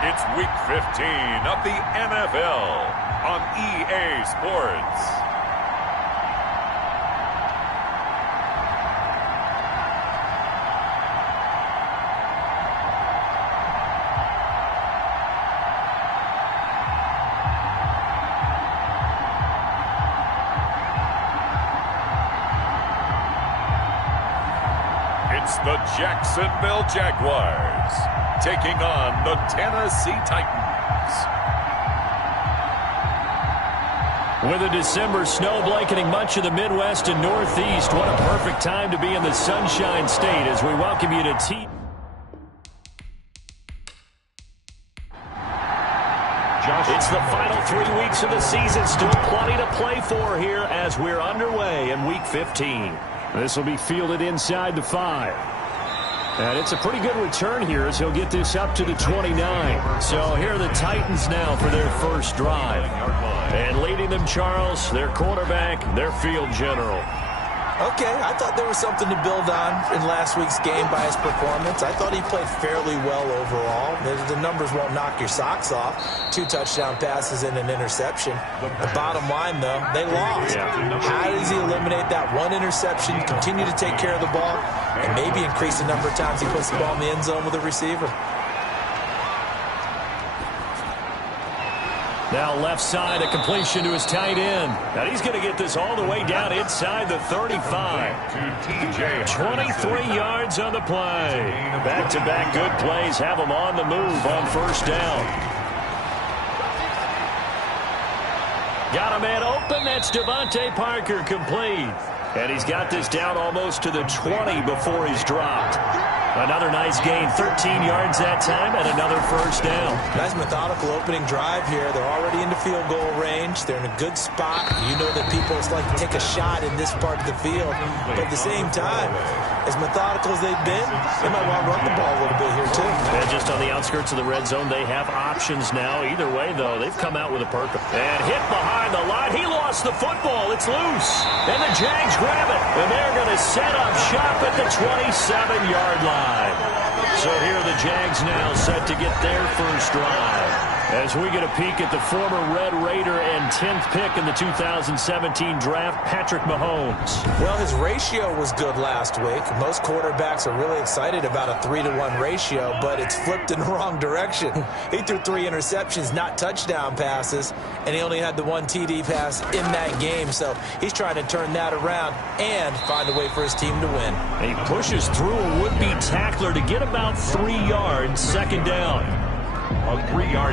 It's Week 15 of the NFL on EA Sports. It's the Jacksonville Jaguars taking on the Tennessee Titans. With a December snow blanketing much of the Midwest and Northeast, what a perfect time to be in the Sunshine State as we welcome you to It's the final 3 weeks of the season. Still plenty to play for here as we're underway in Week 15. This will be fielded inside the 5. And it's a pretty good return here as he'll get this up to the 29. So here are the Titans now for their first drive. And leading them, Charles, their quarterback, their field general. Okay, I thought there was something to build on in last week's game by his performance. I thought he played fairly well overall. The numbers won't knock your socks off. 2 touchdown passes and an interception. The bottom line, though, they lost. How does he eliminate that one interception, continue to take care of the ball, and maybe increase the number of times he puts the ball in the end zone with a receiver? Now left side, a completion to his tight end. And he's going to get this all the way down inside the 35. 23 yards on the play. Back-to-back good plays have him on the move on first down. Got a man open. That's Devontae Parker, complete. And he's got this down almost to the 20 before he's dropped. Another nice gain, 13 yards that time, and another first down. Nice methodical opening drive here. They're already into field goal range. They're in a good spot. You know that people like to take a shot in this part of the field. But at the same time, as methodical as they've been, they might want to run the ball a little bit here too. And just on the outskirts of the red zone, they have options now. Either way, though, they've come out with a purpose. And hit behind the line. He lost the football. It's loose. And the Jags grab it. And they're going to set up shop at the 27-yard line. So here are the Jags now set to get their first drive. As we get a peek at the former Red Raider and 10th pick in the 2017 draft, Patrick Mahomes. Well, his ratio was good last week. Most quarterbacks are really excited about a 3-to-1 ratio, but it's flipped in the wrong direction. He threw 3 interceptions, not touchdown passes, and he only had the 1 TD pass in that game. So he's trying to turn that around and find a way for his team to win. And he pushes through a would-be tackler to get about 3 yards, second down.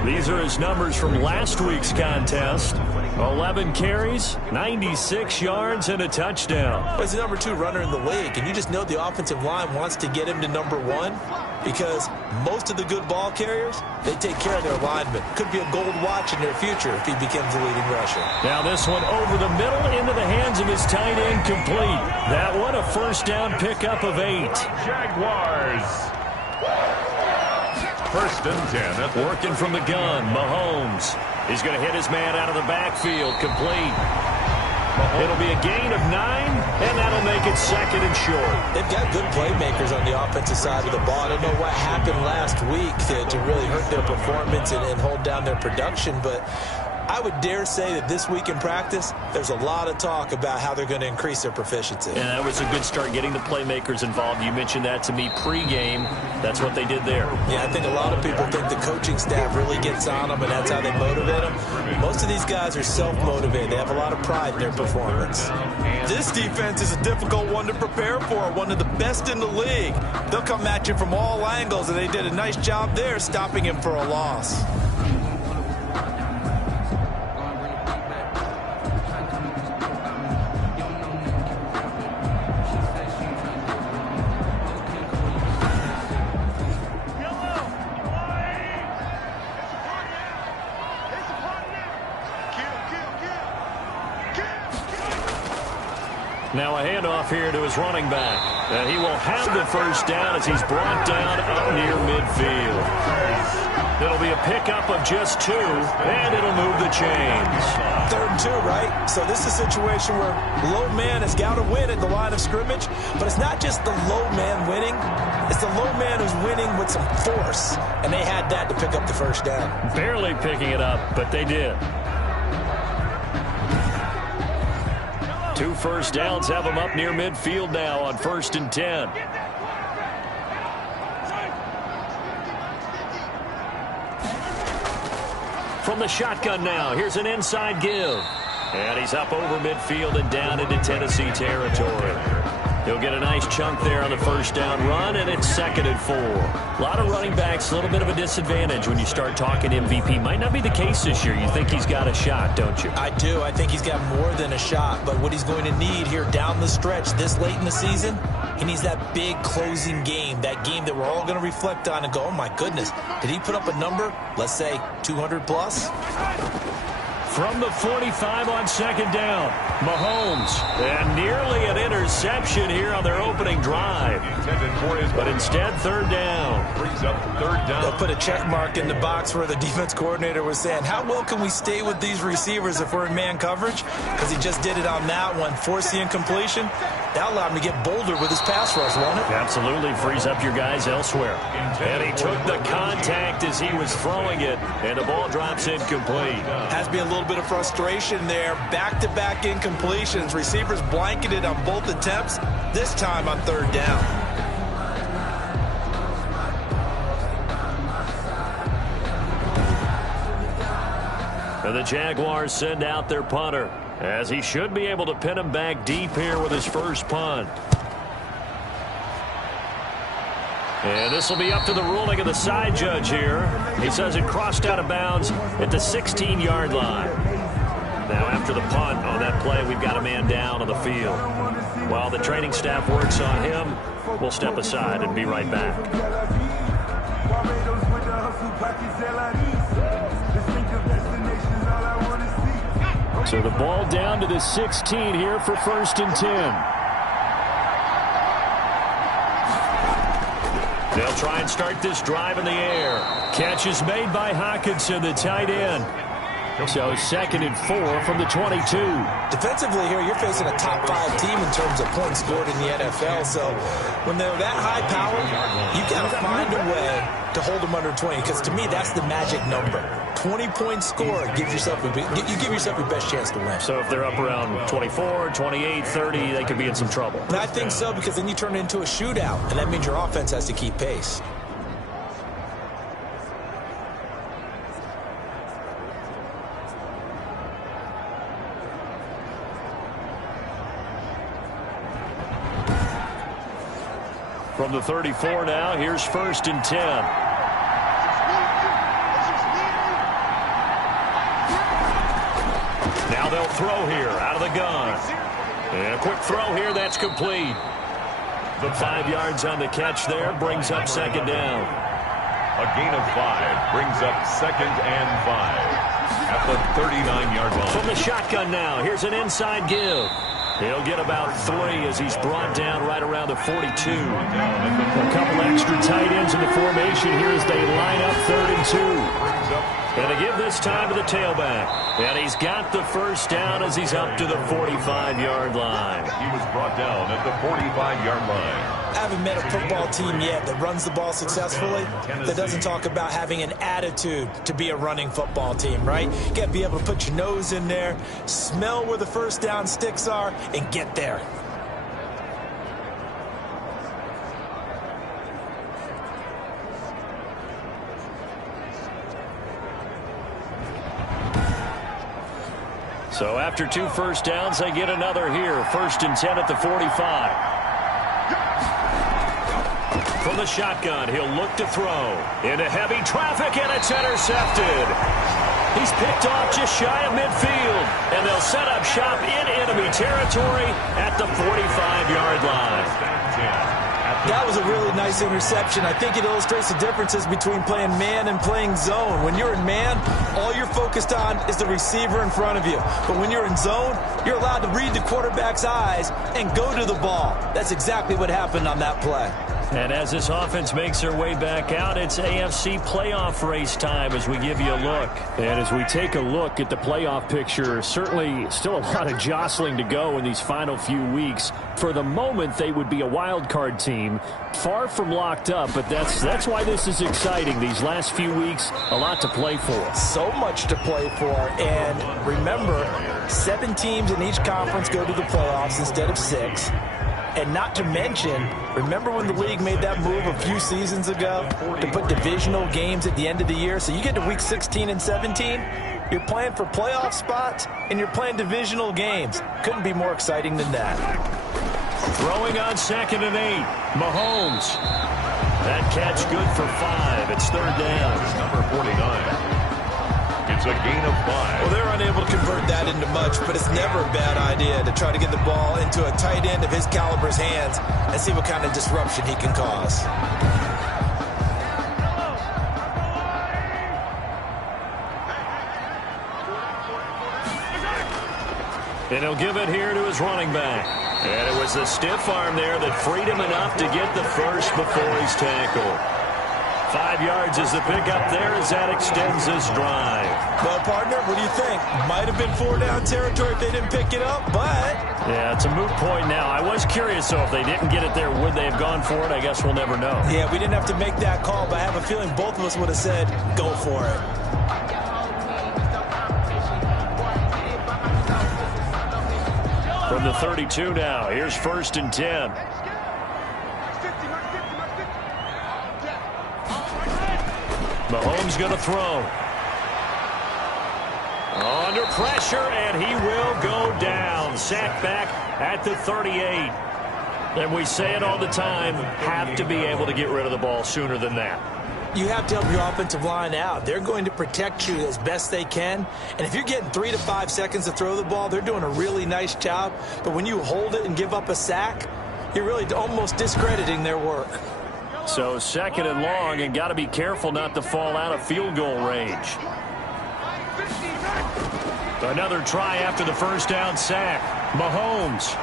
These are his numbers from last week's contest. 11 carries, 96 yards, and a touchdown. He's the number 2 runner in the league, and you just know the offensive line wants to get him to number 1 because most of the good ball carriers, they take care of their linemen. Could be a gold watch in their future if he becomes the leading rusher. Now this one over the middle into the hands of his tight end, complete. That one a first down pickup of 8. Jaguars. First and 10. Working from the gun, Mahomes. He's going to hit his man out of the backfield, complete. It'll be a gain of 9, and that'll make it second and short. They've got good playmakers on the offensive side of the ball. I don't know what happened last week to really hurt their performance and hold down their production, but I would dare say that this week in practice, there's a lot of talk about how they're going to increase their proficiency. And that was a good start getting the playmakers involved. You mentioned that to me pregame. That's what they did there. Yeah, I think a lot of people think the coaching staff really gets on them, and that's how they motivate them. Most of these guys are self-motivated. They have a lot of pride in their performance. This defense is a difficult one to prepare for, one of the best in the league. They'll come at you from all angles, and they did a nice job there stopping him for a loss. Now a handoff here to his running back. And he will have the first down as he's brought down up near midfield. It'll be a pickup of just 2, and it'll move the chains. 3rd and 2, right? So this is a situation where low man has got to win at the line of scrimmage, but it's not just the low man winning. It's the low man who's winning with some force, and they had that to pick up the first down. Barely picking it up, but they did. 2 first downs have them up near midfield now on 1st and 10. From the shotgun now, here's an inside give. And he's up over midfield and down into Tennessee territory. He'll get a nice chunk there on the first down run, and it's 2nd and 4. A lot of running backs, a little bit of a disadvantage when you start talking MVP. Might not be the case this year. You think he's got a shot, don't you? I do. I think he's got more than a shot, but what he's going to need here down the stretch this late in the season, he needs that big closing game, that game that we're all going to reflect on and go, oh my goodness, did he put up a number, let's say 200 plus? From the 45 on 2nd down, Mahomes. And nearly an interception here on their opening drive. But instead, 3rd down. Brings up 3rd down. They'll put a check mark in the box where the defense coordinator was saying, how well can we stay with these receivers if we're in man coverage? Because he just did it on that one, force the incompletion. That allowed him to get bolder with his pass rush, won't it? Absolutely frees up your guys elsewhere. And he took the contact as he was throwing it, and the ball drops incomplete. Has been a little bit of frustration there. Back-to-back incompletions. Receivers blanketed on both attempts, this time on 3rd down. And the Jaguars send out their punter, as he should be able to pin him back deep here with his first punt. And this will be up to the ruling of the side judge here. He says it crossed out of bounds at the 16-yard line. Now after the punt on that play, we've got a man down on the field. While the training staff works on him, we'll step aside and be right back. So the ball down to the 16 here for 1st and 10. They'll try and start this drive in the air. Catch is made by Hockenson, the tight end. So 2nd and 4 from the 22. Defensively here, you're facing a top 5 team in terms of points scored in the NFL. So when they're that high power, you've got to find a way to hold them under 20. Because to me, that's the magic number. 20-point score gives yourself you give yourself your best chance to win. So if they're up around 24, 28, 30, they could be in some trouble. And I think so, because then you turn it into a shootout, and that means your offense has to keep pace. From the 34 now, here's 1st and 10. Now they'll throw here out of the gun. And a quick throw here, that's complete. The 5 yards on the catch there brings up 2nd down. A gain of 5 brings up 2nd and 5 at the 39-yard line. From the shotgun now, here's an inside give. He'll get about 3 as he's brought down right around the 42. A couple extra tight ends in the formation here as they line up 3rd and 2. And to give this time to the tailback. And he's got the first down as he's up to the 45-yard line. He was brought down at the 45-yard line. I haven't met a football team yet that runs the ball successfully that doesn't talk about having an attitude to be a running football team, right? You got to be able to put your nose in there, smell where the first down sticks are, and get there. So after 2 first downs, they get another here. 1st and 10 at the 45. From the shotgun, he'll look to throw. Into heavy traffic, and it's intercepted. He's picked off just shy of midfield. And they'll set up shop in enemy territory at the 45-yard line. That was a really nice interception. I think it illustrates the differences between playing man and playing zone. When you're in man, all you're focused on is the receiver in front of you. But when you're in zone, you're allowed to read the quarterback's eyes and go to the ball. That's exactly what happened on that play. And as this offense makes their way back out, it's AFC playoff race time as we give you a look. And as we take a look at the playoff picture, certainly still a lot of jostling to go in these final few weeks. For the moment, they would be a wild card team, far from locked up, but that's why this is exciting. These last few weeks, a lot to play for. So much to play for, and remember, 7 teams in each conference go to the playoffs instead of 6. And not to mention, remember when the league made that move a few seasons ago to put divisional games at the end of the year? So you get to week 16 and 17, you're playing for playoff spots, and you're playing divisional games. Couldn't be more exciting than that. Throwing on 2nd and 8, Mahomes. That catch good for 5. It's 3rd down. Number 49. It's a gain of 5. Well, they're unable to convert that into much, but it's never a bad idea to try to get the ball into a tight end of his caliber's hands and see what kind of disruption he can cause. And he'll give it here to his running back. And it was the stiff arm there that freed him enough to get the first before he's tackled. 5 yards is the pickup there as that extends this drive. Well, partner, what do you think? Might have been 4-down territory if they didn't pick it up, but... Yeah, it's a moot point now. I was curious, though, if they didn't get it there, would they have gone for it? I guess we'll never know. Yeah, we didn't have to make that call, but I have a feeling both of us would have said, go for it. From the 32 now, here's 1st and 10. Mahomes going to throw. Under pressure, and he will go down. Sacked back at the 38. And we say it all the time, have to be able to get rid of the ball sooner than that. You have to help your offensive line out. They're going to protect you as best they can. And if you're getting 3 to 5 seconds to throw the ball, they're doing a really nice job. But when you hold it and give up a sack, you're really almost discrediting their work. So 2nd and long, and got to be careful not to fall out of field goal range. Another try after the 1st down sack. Mahomes.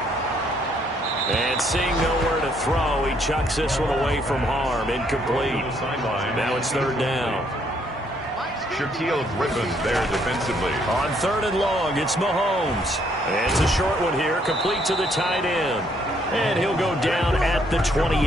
And seeing nowhere to throw, he chucks this one away from harm. Incomplete. Now it's 3rd down. Shaquille Griffin there defensively. On 3rd and long, it's Mahomes. And it's a short one here, complete to the tight end. And he'll go down at the 28.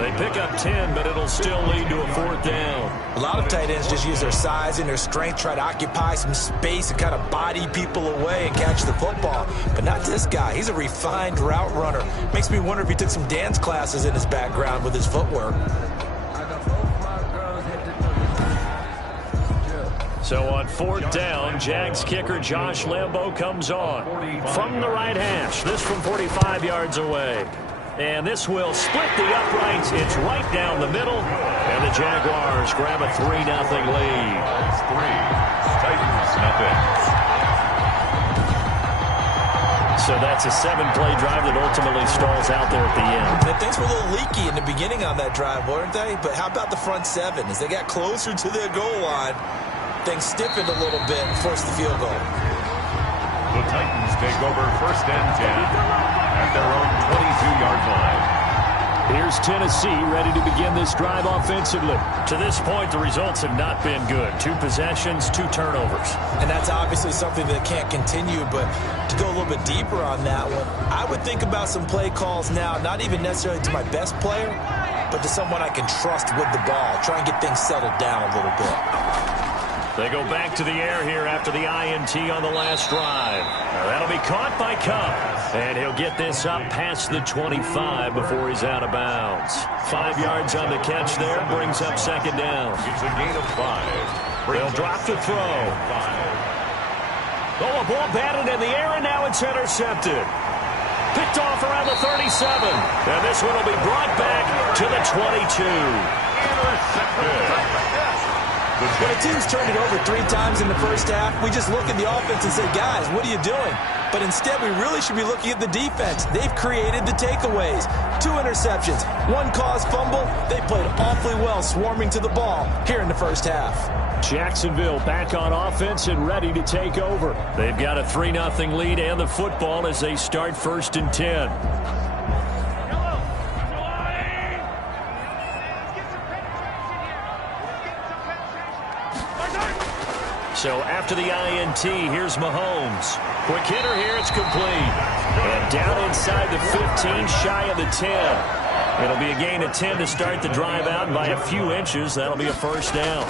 They pick up 10, but it'll still lead to a 4th down. A lot of tight ends just use their size and their strength, try to occupy some space and kind of body people away and catch the football. But not this guy. He's a refined route runner. Makes me wonder if he took some dance classes in his background with his footwork. So on 4th down, Jags kicker Josh Lambo comes on from the right hash. This from 45 yards away. And this will split the uprights. It's right down the middle. And the Jaguars grab a 3-0 lead. It's 3. Titans nothing. So that's a 7-play drive that ultimately stalls out there at the end. And things were a little leaky in the beginning on that drive, weren't they? But how about the front 7? As they got closer to their goal line, things stiffened a little bit and forced the field goal. The Titans take over 1st and 10 at their own 22-yard line. Here's Tennessee ready to begin this drive offensively. To this point, the results have not been good. 2 possessions, 2 turnovers. And that's obviously something that can't continue, but to go a little bit deeper on that one, I would think about some play calls now, not even necessarily to my best player, but to someone I can trust with the ball. Try and get things settled down a little bit. They go back to the air here after the INT on the last drive. That'll be caught by Kupp. And he'll get this up past the 25 before he's out of bounds. 5 yards on the catch there, brings up 2nd down. It's a gain of 5. They'll drop the throw. Oh, a ball batted in the air, and now it's intercepted. Picked off around the 37. And this one will be brought back to the 22. Intercepted. When a team's turned it over 3 times in the first half, we just look at the offense and say, guys, what are you doing? But instead, we really should be looking at the defense. They've created the takeaways. 2 interceptions, 1 caused fumble. They played awfully well swarming to the ball here in the first half. Jacksonville back on offense and ready to take over. They've got a 3-0 lead and the football as they start 1st and 10. So after the INT, here's Mahomes. Quick hitter here, it's complete. And down inside the 15, shy of the 10. It'll be a gain of 10 to start the drive out by a few inches. That'll be a first down.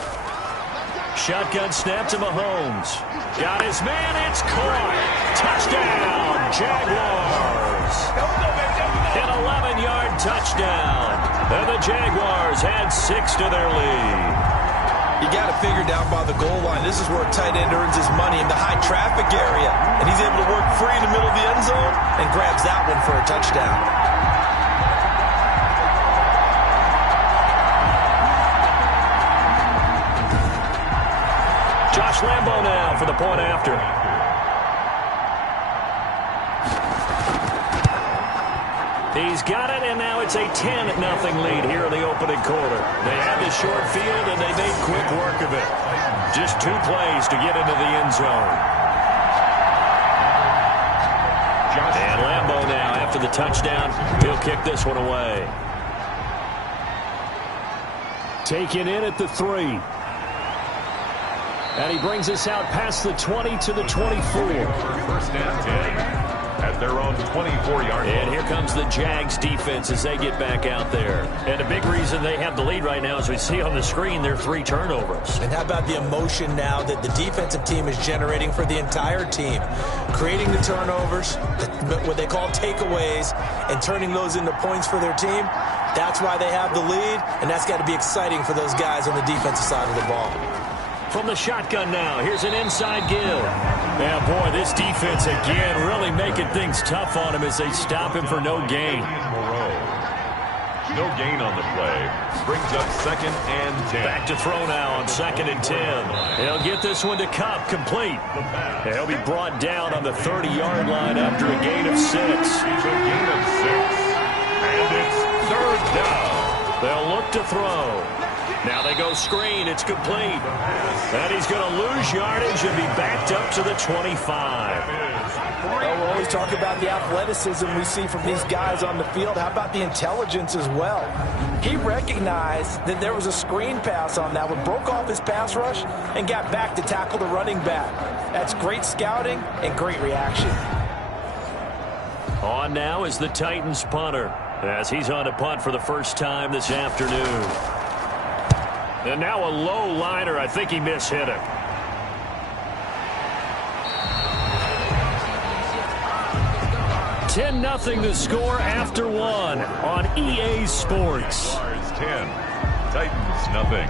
Shotgun snap to Mahomes. Got his man, it's caught. Touchdown, Jaguars. An 11-yard touchdown. And the Jaguars add 6 to their lead. You got to figure down by the goal line. This is where a tight end earns his money in the high traffic area. And he's able to work free in the middle of the end zone and grabs that one for a touchdown. Josh Lambo now for the point after. He's got it, and now it's a 10-0 lead here in the opening quarter. They had the short field, and they made quick work of it. Just 2 plays to get into the end zone. And Lambo now, after the touchdown, he'll kick this one away. Taken in at the 3. And he brings us out past the 20 to the 24. First and 10. At their own 24-yard line. And here comes the Jags defense as they get back out there. And a big reason they have the lead right now, as we see on the screen, they're 3 turnovers. And how about the emotion now that the defensive team is generating for the entire team? Creating the turnovers, what they call takeaways, and turning those into points for their team. That's why they have the lead, and that's got to be exciting for those guys on the defensive side of the ball. From the shotgun now, here's an inside give. Yeah, boy, this defense again really making things tough on him as they stop him for no gain. No gain on the play. Brings up 2nd and 10. Back to throw now on 2nd and 10. He'll get this one to Kupp, complete. He'll be brought down on the 30-yard line after a gain of 6. It's a gain of 6. And it's 3rd down. They'll look to throw. Now they go screen. It's complete. And he's going to lose yardage and be backed up to the 25. Well, we always talk about the athleticism we see from these guys on the field. How about the intelligence as well? He recognized that there was a screen pass on that one, broke off his pass rush, and got back to tackle the running back. That's great scouting and great reaction. On now is the Titans punter, as he's on to punt for the first time this afternoon. And now a low liner. I think he mishit it. $10-0 the score after 1 on EA Sports. 10. Titans nothing.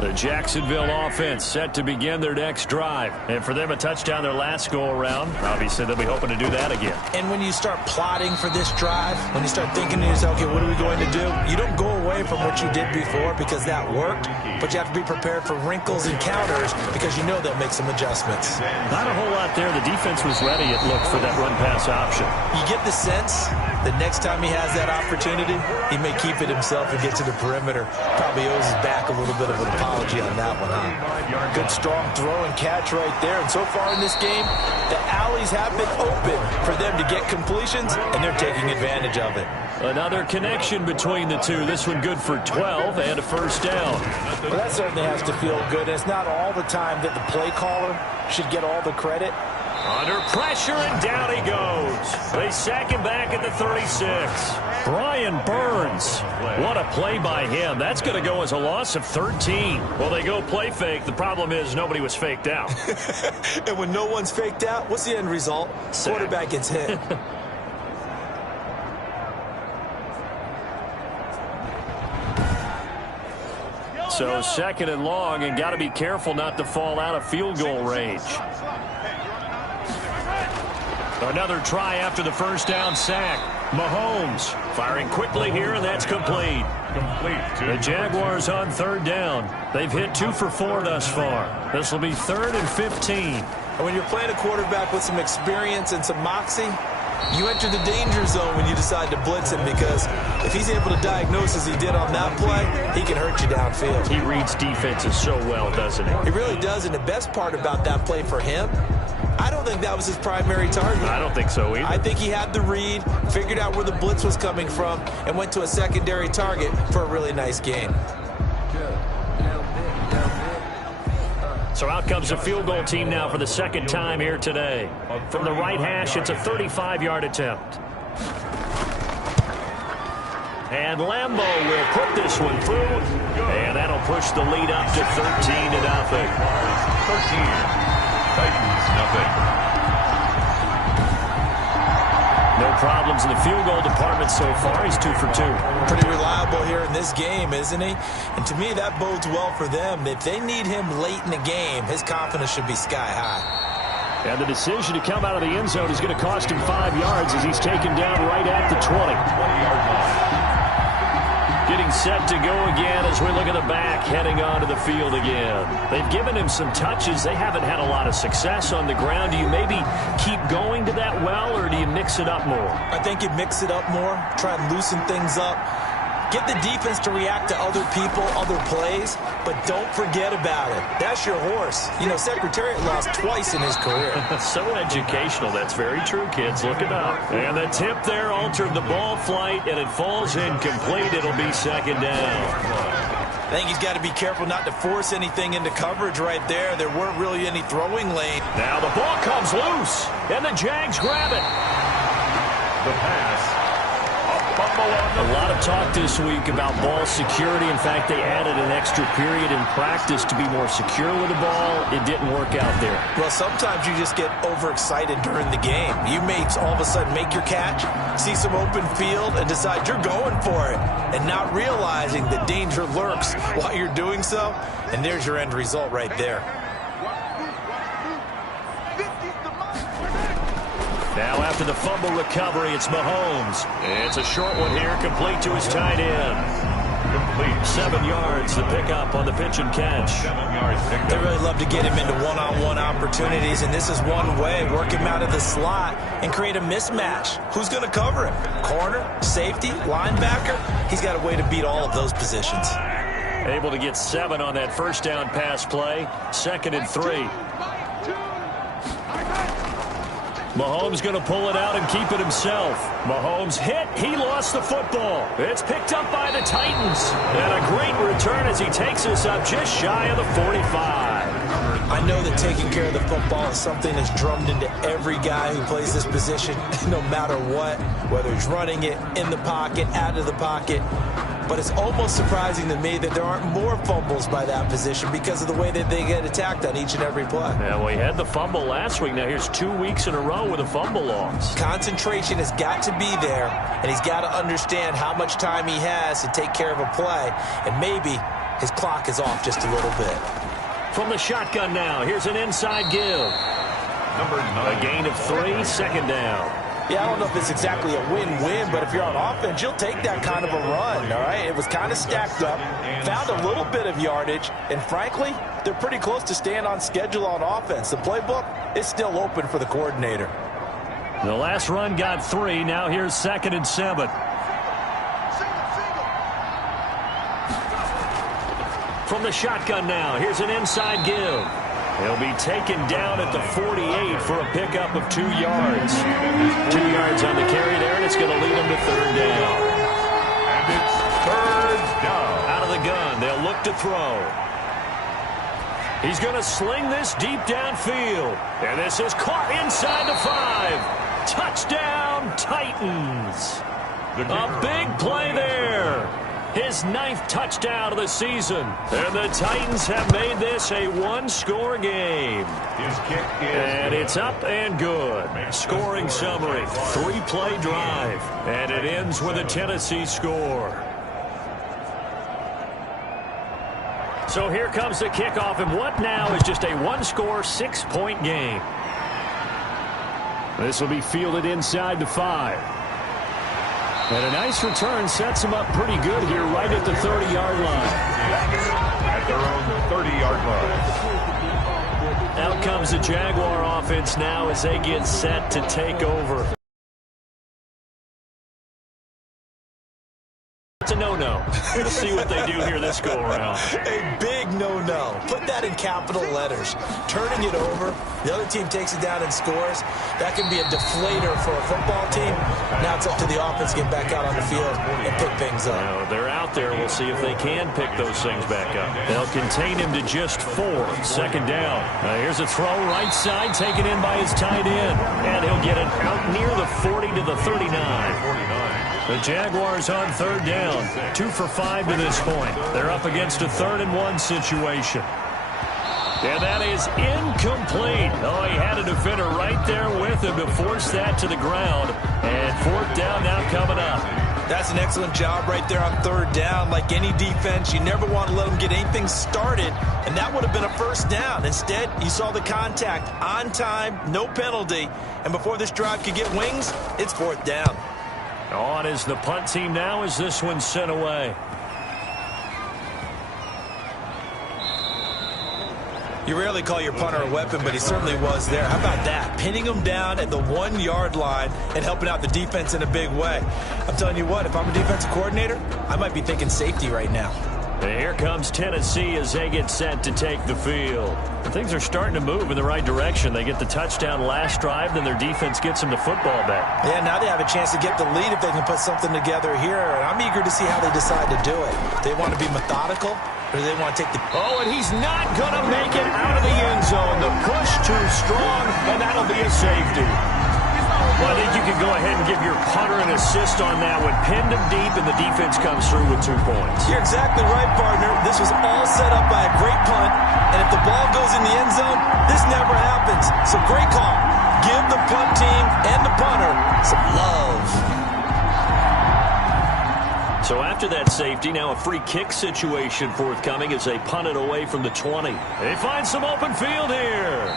The Jacksonville offense set to begin their next drive. And for them, a touchdown their last go-around. Obviously, they'll be hoping to do that again. And when you start plotting for this drive, when you start thinking to yourself, okay, what are we going to do? You don't go away from what you did before because that worked, but you have to be prepared for wrinkles and counters because you know they'll make some adjustments. Not a whole lot there. The defense was ready, it looked, for that run-pass option. You get the sense that next time he has that opportunity, he may keep it himself and get to the perimeter. Probably owes his back a little bit of an apology on that one, huh? Good strong throw and catch right there. And so far in this game, the alleys have been open for them to get completions, and they're taking advantage of it. Another connection between the two. This one good for 12 and a first down. Well, that certainly has to feel good. It's not all the time that the play caller should get all the credit. Under pressure, and down he goes. They sack him back at the 36. Brian Burns. What a play by him. That's going to go as a loss of 13. Well, they go play fake. The problem is nobody was faked out. And when no one's faked out, what's the end result? Sack. Quarterback gets hit. So 2nd and long, and got to be careful not to fall out of field goal range. Another try after the first down sack. Mahomes firing quickly here, and that's complete. The Jaguars on 3rd down. They've hit 2 for 4 thus far. This will be 3rd and 15. And when you're playing a quarterback with some experience and some moxie, you enter the danger zone when you decide to blitz him, because if he's able to diagnose as he did on that play, he can hurt you downfield. He reads defenses so well, doesn't he? He really does, and the best part about that play for him, I don't think that was his primary target. I don't think so either. I think he had the read, figured out where the blitz was coming from, and went to a secondary target for a really nice gain. So out comes the field goal team now for the second time here today. From the right hash, it's a 35-yard attempt. And Lambo will put this one through, and that'll push the lead up to 13-0. 13. Titans, nothing. No problems in the field goal department so far. He's 2 for 2. Pretty reliable here in this game, isn't he? And to me, that bodes well for them. If they need him late in the game, his confidence should be sky high. And the decision to come out of the end zone is going to cost him 5 yards as he's taken down right at the 20. 20-yard line. Getting set to go again as we look at the back, heading onto the field again. They've given him some touches. They haven't had a lot of success on the ground. Do you maybe keep going to that well, or do you mix it up more? I think you mix it up more, try and loosen things up. Get the defense to react to other people, other plays, but don't forget about it. That's your horse. You know, Secretariat lost twice in his career. So educational. That's very true, kids. Look it up. And the tip there altered the ball flight, and it falls incomplete. It'll be second down. I think he's got to be careful not to force anything into coverage right there. There weren't really any throwing lane. Now the ball comes loose, and the Jags grab it. The pass. A lot of talk this week about ball security. In fact, they added an extra period in practice to be more secure with the ball. It didn't work out there. Well, sometimes you just get overexcited during the game. You may all of a sudden make your catch, see some open field, and decide you're going for it, and not realizing the danger lurks while you're doing so. And there's your end result right there. Now after the fumble recovery, it's Mahomes. It's a short one here, complete to his tight end. Complete. 7 yards, the pickup on the pitch and catch. 7 yards picked They up. really love to get him into one-on-one opportunities, and this is one way. Work him out of the slot and create a mismatch. Who's going to cover him? Corner, safety, linebacker? He's got a way to beat all of those positions. Able to get 7 on that first down pass play. 2nd and 3. Mahomes going to pull it out and keep it himself. Mahomes hit. He lost the football. It's picked up by the Titans. And a great return as he takes us up just shy of the 45. I know that taking care of the football is something that's drummed into every guy who plays this position, no matter what, whether he's running it, in the pocket, out of the pocket. But it's almost surprising to me that there aren't more fumbles by that position because of the way that they get attacked on each and every play. Yeah, well, he had the fumble last week. Now here's 2 weeks in a row with a fumble loss. Concentration has got to be there, and he's got to understand how much time he has to take care of a play, and maybe his clock is off just a little bit. From the shotgun now, here's an inside give. Number 9. A gain of 3, 2nd down. Yeah, I don't know if it's exactly a win-win, but if you're on offense, you'll take that kind of a run, all right? It was kind of stacked up, found a little bit of yardage, and frankly, they're pretty close to staying on schedule on offense. The playbook is still open for the coordinator. The last run got 3. Now here's 2nd and 7. From the shotgun now, here's an inside give. He'll be taken down at the 48 for a pickup of 2 yards. 2 yards on the carry there, and it's going to lead him to 3rd down. And it's 3rd down. Out of the gun, they'll look to throw. He's going to sling this deep downfield. And this is caught inside the 5. Touchdown, Titans. A big play there. His 9th touchdown of the season. And the Titans have made this a 1-score game. His kick is And good. it's up and good. Scoring summary, 3-play drive. And it ends with a Tennessee score. So here comes the kickoff, and what now is just a 1-score, 6-point game. This will be fielded inside the 5. And a nice return sets him up pretty good here right at the 30-yard line. At their own 30-yard line. Out comes the Jaguar offense now as they get set to take over. It's a no-no. We'll see what they do here this go-around. A big no-no. Put that in capital letters. Turning it over, the other team takes it down and scores. That can be a deflator for a football team. Now it's up to the offense to get back out on the field and pick things up. Well, they're out there. We'll see if they can pick those things back up. They'll contain him to just 4. Second down. Here's a throw right side, taken in by his tight end. And he'll get it out near the 40 to the 39. The Jaguars on third down. 2 for 5 to this point. They're up against a 3rd and 1 situation. And that is incomplete. Oh, he had a defender right there with him to force that to the ground. And 4th down now coming up. That's an excellent job right there on third down. Like any defense, you never want to let them get anything started, and that would have been a first down. Instead, you saw the contact on time, no penalty, and before this drive could get wings, it's 4th down. On is the punt team now as this one's sent away. You rarely call your punter a weapon, but he certainly was there. How about that? Pinning him down at the 1-yard line and helping out the defense in a big way. I'm telling you what, if I'm a defensive coordinator, I might be thinking safety right now. And here comes Tennessee as they get set to take the field. Things are starting to move in the right direction. They get the touchdown last drive, then their defense gets them the football back. Yeah, now they have a chance to get the lead if they can put something together here. And I'm eager to see how they decide to do it. They want to be methodical, or they want to take the... Oh, and he's not going to make it out of the end zone. The push too strong, and that'll be a safety. Well, I think you can go ahead and give your punter an assist on that one. Pinned him deep, and the defense comes through with 2 points. You're exactly right, partner. This was all set up by a great punt, and if the ball goes in the end zone, this never happens. So great call. Give the punt team and the punter some love. So after that safety, now a free kick situation forthcoming as they punt it away from the 20. They find some open field here.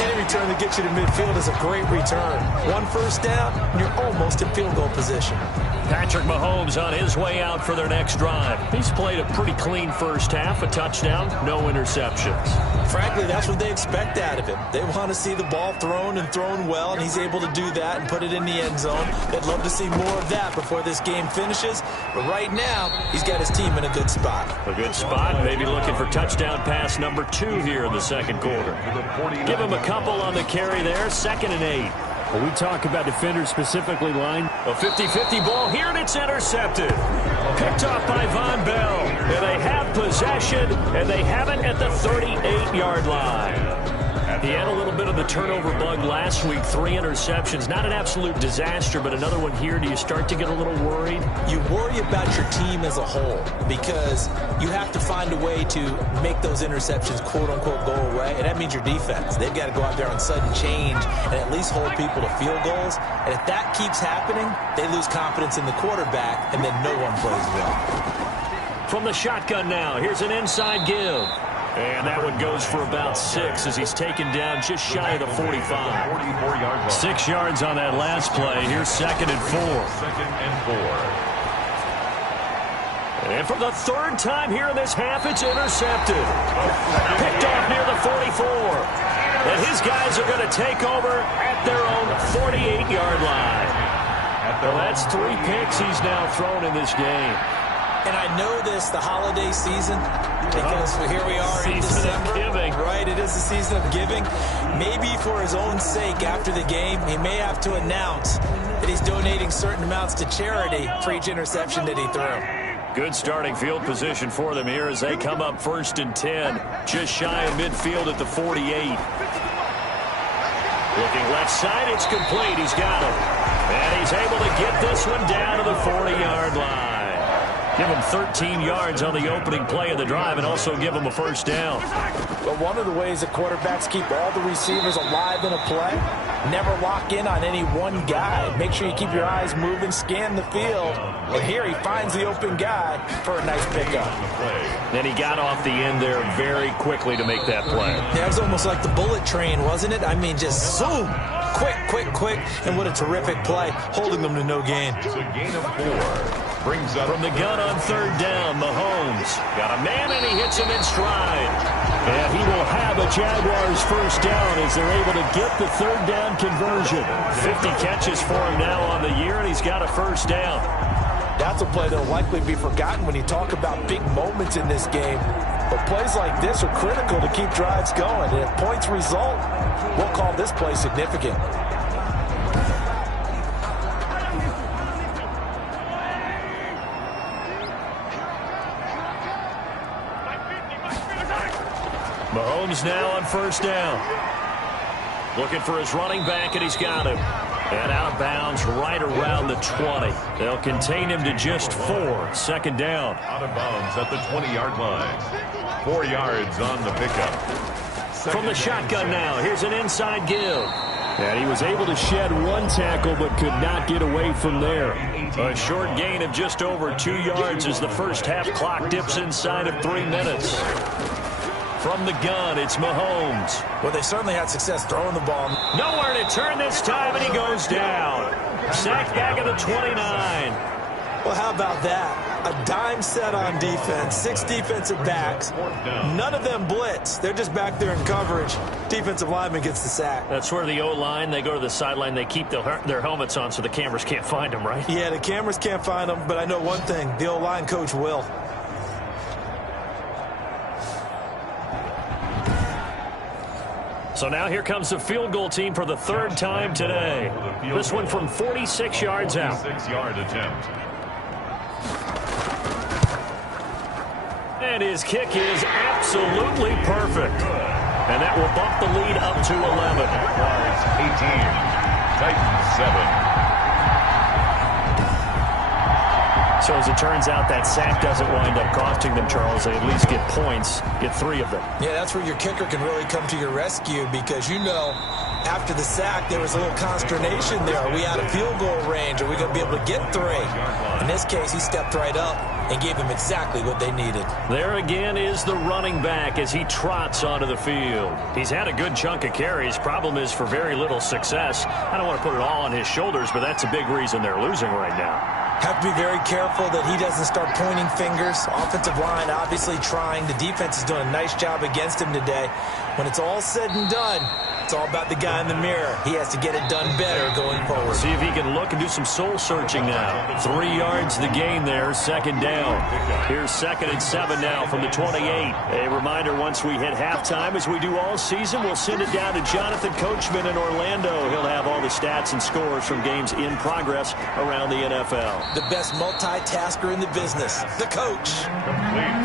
Any return that gets you to midfield is a great return. 1 first down, and you're almost in field goal position. Patrick Mahomes on his way out for their next drive. He's played a pretty clean first half, a touchdown, no interceptions. Frankly, that's what they expect out of him. They want to see the ball thrown and thrown well, and he's able to do that and put it in the end zone. They'd love to see more of that before this game finishes, but right now, he's got his team in a good spot. A good spot, maybe looking for touchdown pass number 2 here in the second quarter. Give him a couple on the carry there, 2nd and 8. When we talk about defenders specifically, line. A 50-50 ball here, and it's intercepted. Picked off by Von Bell. And they have possession, and they have it at the 38-yard line. He had a little bit of the turnover bug last week, 3 interceptions. Not an absolute disaster, but another one here. Do you start to get a little worried? You worry about your team as a whole because you have to find a way to make those interceptions, quote-unquote, go away, and that means your defense. They've got to go out there on sudden change and at least hold people to field goals. And if that keeps happening, they lose confidence in the quarterback, and then no one plays well. From the shotgun now, here's an inside give. And that one goes for about 6 as he's taken down just shy of the 45. 6 yards on that last play. Here's 2nd and 4. 2nd and 4. And for the 3rd time here in this half, it's intercepted. Picked off near the 44. And his guys are going to take over at their own 48-yard line. Well, that's 3 picks he's now thrown in this game. And I know this, the holiday season, because here we are in December. Giving. Right, it is the season of giving. Maybe for his own sake after the game, he may have to announce that he's donating certain amounts to charity for each interception that he threw. Good starting field position for them here as they come up 1st and 10. Just shy of midfield at the 48. Looking left side, it's complete. He's got him. And he's able to get this one down to the 40-yard line. Give him 13 yards on the opening play of the drive and also give him a 1st down. But one of the ways that quarterbacks keep all the receivers alive in a play, never lock in on any one guy. Make sure you keep your eyes moving, scan the field. And here he finds the open guy for a nice pickup. Then he got off the end there very quickly to make that play. Yeah, it was almost like the bullet train, wasn't it? I mean, just zoom. Quick, and what a terrific play, holding them to no gain. It's a gain of 4. Brings up from the gun on 3rd down, Mahomes got a man and he hits him in stride. And he will have a Jaguars 1st down as they're able to get the 3rd down conversion. 50 catches for him now on the year, and he's got a first down. That's a play that will likely be forgotten when you talk about big moments in this game. But plays like this are critical to keep drives going. And if points result, we'll call this play significant. Mahomes now on first down. Looking for his running back, and he's got him. And out of bounds right around the 20. They'll contain him to just 4. Second down. Out of bounds at the 20-yard line. 4 yards on the pickup. From the shotgun now, here's an inside give. And he was able to shed one tackle but could not get away from there. A short gain of just over 2 yards as the first half clock dips inside of 3 minutes. From the gun, it's Mahomes. Well, they certainly had success throwing the ball. Nowhere to turn this time, and he goes down. Sacked back at the 29. Well, how about that? A dime set on defense, 6 defensive backs. None of them blitz. They're just back there in coverage. Defensive lineman gets the sack. That's where the O-line, they go to the sideline, they keep their helmets on so the cameras can't find them, right? Yeah, the cameras can't find them, but I know one thing. The O-line coach will. So now here comes the field goal team for the 3rd time today. This one from 46 yards out. 46-yard attempt. And his kick is absolutely perfect. And that will bump the lead up to 11. Cards 18. Titans 7. So as it turns out, that sack doesn't wind up costing them, Charles. They at least get points, get 3 of them. Yeah, that's where your kicker can really come to your rescue because, you know, after the sack, there was a little consternation there. Are we out of field goal range? Are we going to be able to get 3? In this case, he stepped right up and gave them exactly what they needed. There again is the running back as he trots onto the field. He's had a good chunk of carries. Problem is for very little success. I don't want to put it all on his shoulders, but that's a big reason they're losing right now. Have to be very careful that he doesn't start pointing fingers. Offensive line obviously trying. The defense is doing a nice job against him today. When it's all said and done, it's all about the guy in the mirror. He has to get it done better going forward. See if he can look and do some soul searching now. 3 yards the gain there, second down. Here's 2nd and 7 now from the 28. A reminder, once we hit halftime, as we do all season, we'll send it down to Jonathan Coachman in Orlando. He'll have all the stats and scores from games in progress around the NFL. The best multitasker in the business, the coach.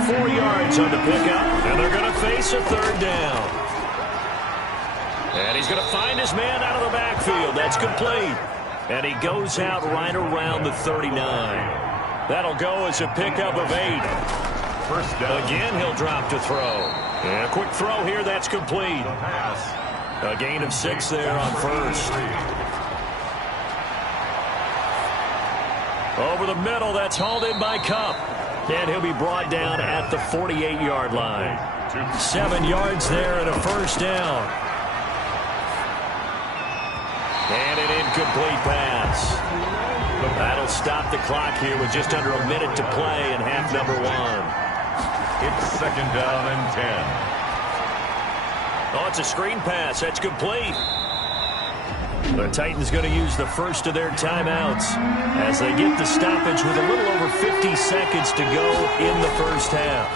4 yards on the pickup, and they're going to face a 3rd down. And he's going to find his man out of the backfield. That's complete. And he goes out right around the 39. That'll go as a pickup of 8. First down. Again, he'll drop to throw. And a quick throw here. That's complete. A gain of 6 there on first. Over the middle, that's hauled in by Kupp. And he'll be brought down at the 48-yard line. 7 yards there and a first down. And an incomplete pass. That'll stop the clock here with just under a minute to play in half number 1. It's 2nd down and 10. Oh, it's a screen pass. That's complete. The Titans going to use the first of their timeouts as they get the stoppage with a little over 50 seconds to go in the first half.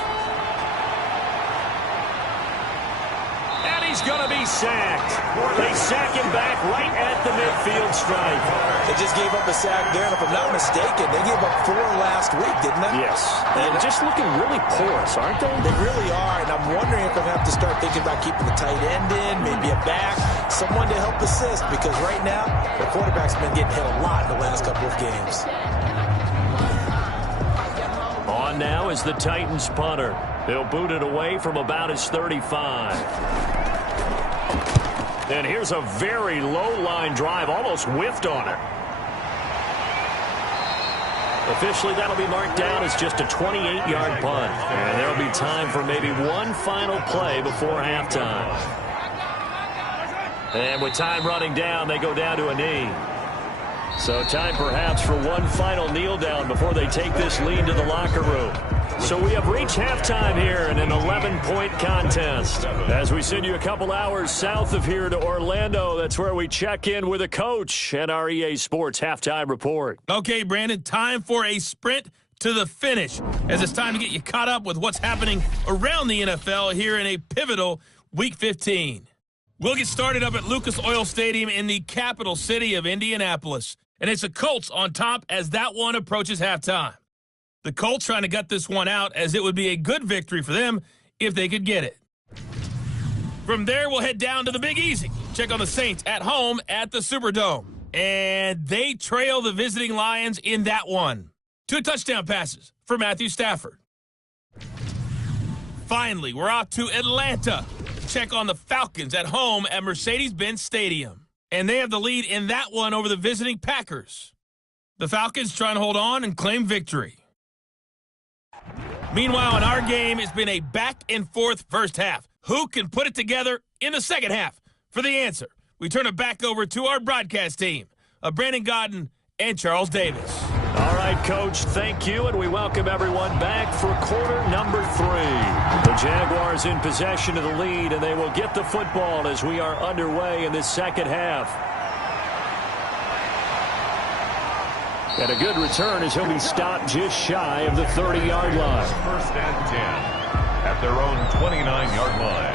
And he's going to be sacked. They sack him back right at the midfield stripe. They just gave up a sack there, and if I'm not mistaken, they gave up 4 last week, didn't they? Yes. And just looking really porous, aren't they? They really are, and I'm wondering if I'm going to have to start thinking about keeping the tight end in, maybe a back, someone to help assist, because right now, the quarterback's been getting hit a lot in the last couple of games. On now is the Titans punter. He'll boot it away from about his 35. And here's a very low-line drive, almost whiffed on it. Officially, that'll be marked down as just a 28-yard punt. And there'll be time for maybe one final play before halftime. And with time running down, they go down to a knee. So time perhaps for one final kneel down before they take this lead to the locker room. So we have reached halftime here in an 11-point contest. As we send you a couple hours south of here to Orlando, that's where we check in with a coach at our EA Sports Halftime Report. Okay, Brandon, time for a sprint to the finish, as it's time to get you caught up with what's happening around the NFL here in a pivotal Week 15. We'll get started up at Lucas Oil Stadium in the capital city of Indianapolis, and it's the Colts on top as that one approaches halftime. The Colts trying to gut this one out, as it would be a good victory for them if they could get it. From there, we'll head down to the Big Easy. Check on the Saints at home at the Superdome. And they trail the visiting Lions in that one. 2 touchdown passes for Matthew Stafford. Finally, we're off to Atlanta to check on the Falcons at home at Mercedes-Benz Stadium. And they have the lead in that one over the visiting Packers. The Falcons trying to hold on and claim victory. Meanwhile, in our game, it's been a back-and-forth first half. Who can put it together in the second half? For the answer, we turn it back over to our broadcast team of Brandon Gaudin and Charles Davis. All right, Coach, thank you, and we welcome everyone back for quarter number 3. The Jaguars in possession of the lead, and they will get the football as we are underway in this second half. And a good return as he'll be stopped just shy of the 30-yard line. First and 10 at their own 29-yard line.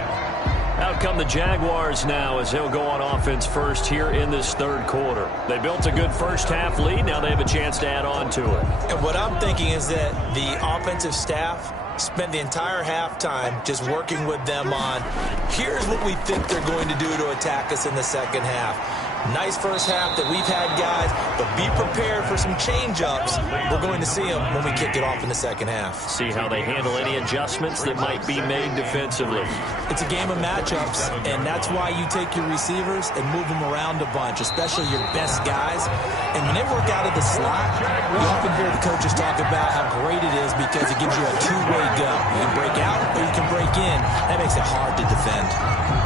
Out come the Jaguars now as they'll go on offense first here in this third quarter. They built a good first half lead. Now they have a chance to add on to it. And what I'm thinking is that the offensive staff spent the entire halftime just working with them on, here's what we think they're going to do to attack us in the second half. Nice first half that we've had, guys, but be prepared for some change-ups. We're going to see them when we kick it off in the second half. See how they handle any adjustments that might be made defensively. It's a game of matchups, and that's why you take your receivers and move them around a bunch, especially your best guys. And when they work out of the slot, you often hear the coaches talk about how great it is because it gives you a two-way go. You can break out or you can break in. That makes it hard to defend.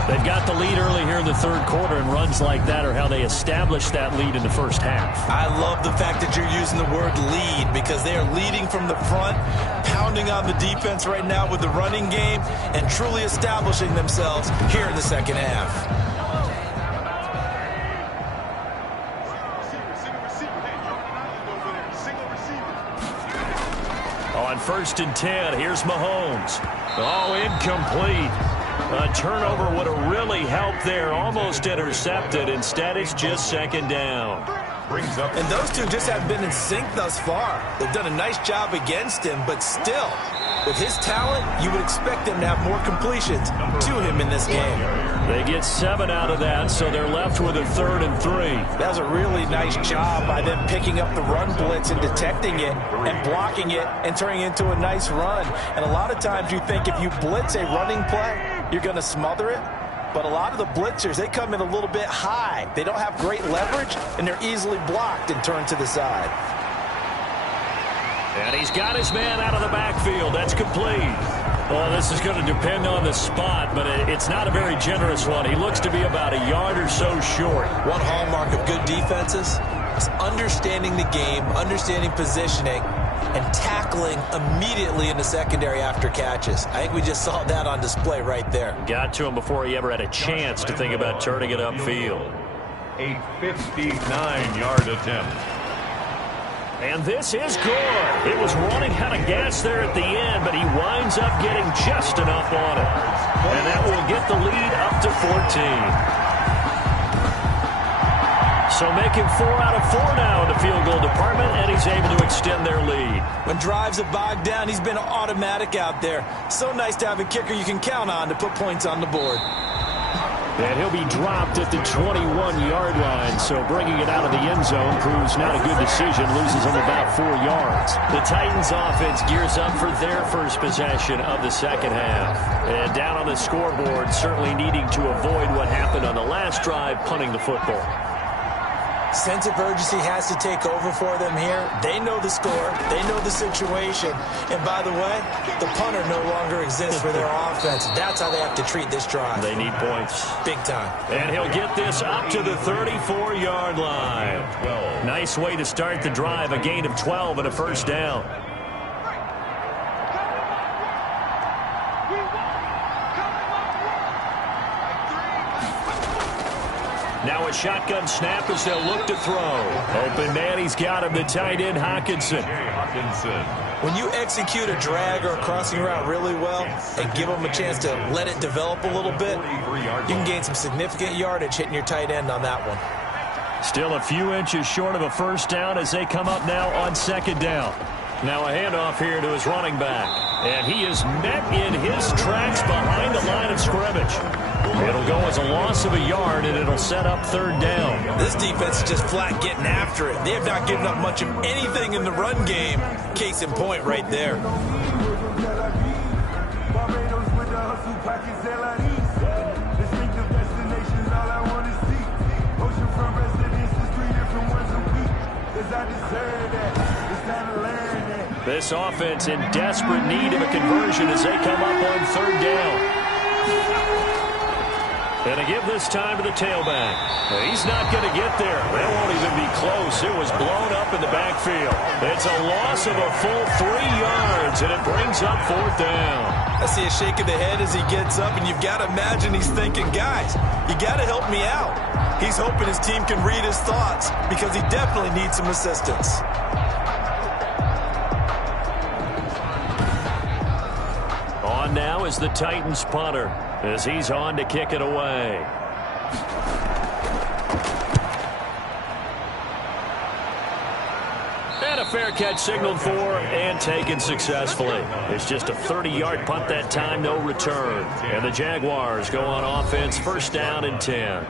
They've got the lead early here in the third quarter, and runs like that are how they establish that lead in the first half. I love the fact that you're using the word lead because they are leading from the front, pounding on the defense right now with the running game, and truly establishing themselves here in the second half. On first and 10, here's Mahomes. Oh, incomplete. A turnover would have really helped there. Almost intercepted. Instead, it's just second down. And those two just haven't been in sync thus far. They've done a nice job against him, but still, with his talent, you would expect them to have more completions to him in this game. They get 7 out of that, so they're left with a 3rd and 3. That was a really nice job by them picking up the run blitz and detecting it and blocking it and turning it into a nice run. And a lot of times you think if you blitz a running play, you're going to smother it. But a lot of the blitzers, they come in a little bit high. They don't have great leverage, and they're easily blocked and turned to the side. And he's got his man out of the backfield. That's complete. Well, this is going to depend on the spot, but it's not a very generous one. He looks to be about a yard or so short. One hallmark of good defenses is understanding the game, understanding positioning, and tackling immediately in the secondary after catches. I think we just saw that on display right there. Got to him before he ever had a chance to think about turning it upfield. A 59-yard attempt. And this is good. It was running out of gas there at the end, but he winds up getting just enough on it. And that will get the lead up to 14. So making 4 out of 4 now in the field goal department, and he's able to extend their lead. When drives are bogged down, he's been automatic out there. So nice to have a kicker you can count on to put points on the board. And he'll be dropped at the 21-yard line, so bringing it out of the end zone proves not a good decision, loses him about 4 yards. The Titans offense gears up for their first possession of the second half. And down on the scoreboard, certainly needing to avoid what happened on the last drive, punting the football. Sense of urgency has to take over for them here. They know the score. They know the situation. And by the way, the punter no longer exists for their offense. That's how they have to treat this drive. They need points. Big time. And he'll get this up to the 34-yard line. Nice way to start the drive. A gain of 12 and a first down. Now a shotgun snap as they'll look to throw. Open man, he's got him, the tight end, Hockenson. When you execute a drag or a crossing route really well and give them a chance to let it develop a little bit, you can gain some significant yardage hitting your tight end on that one. Still a few inches short of a first down as they come up now on second down. Now a handoff here to his running back. And he is met in his tracks behind the line of scrimmage. It'll go as a loss of a yard, and it'll set up third down. This defense is just flat getting after it. They have not given up much of anything in the run game. Case in point right there. This offense in desperate need of a conversion as they come up on third down. And to give this time to the tailback. He's not going to get there. They won't even be close. It was blown up in the backfield. It's a loss of a full 3 yards, and it brings up fourth down. I see a shake of the head as he gets up, and you've got to imagine he's thinking, guys, you got to help me out. He's hoping his team can read his thoughts because he definitely needs some assistance. On now is the Titans punter as he's on to kick it away. And a fair catch signaled for and taken successfully. It's just a 30-yard punt that time, no return. And the Jaguars go on offense, first down and 10.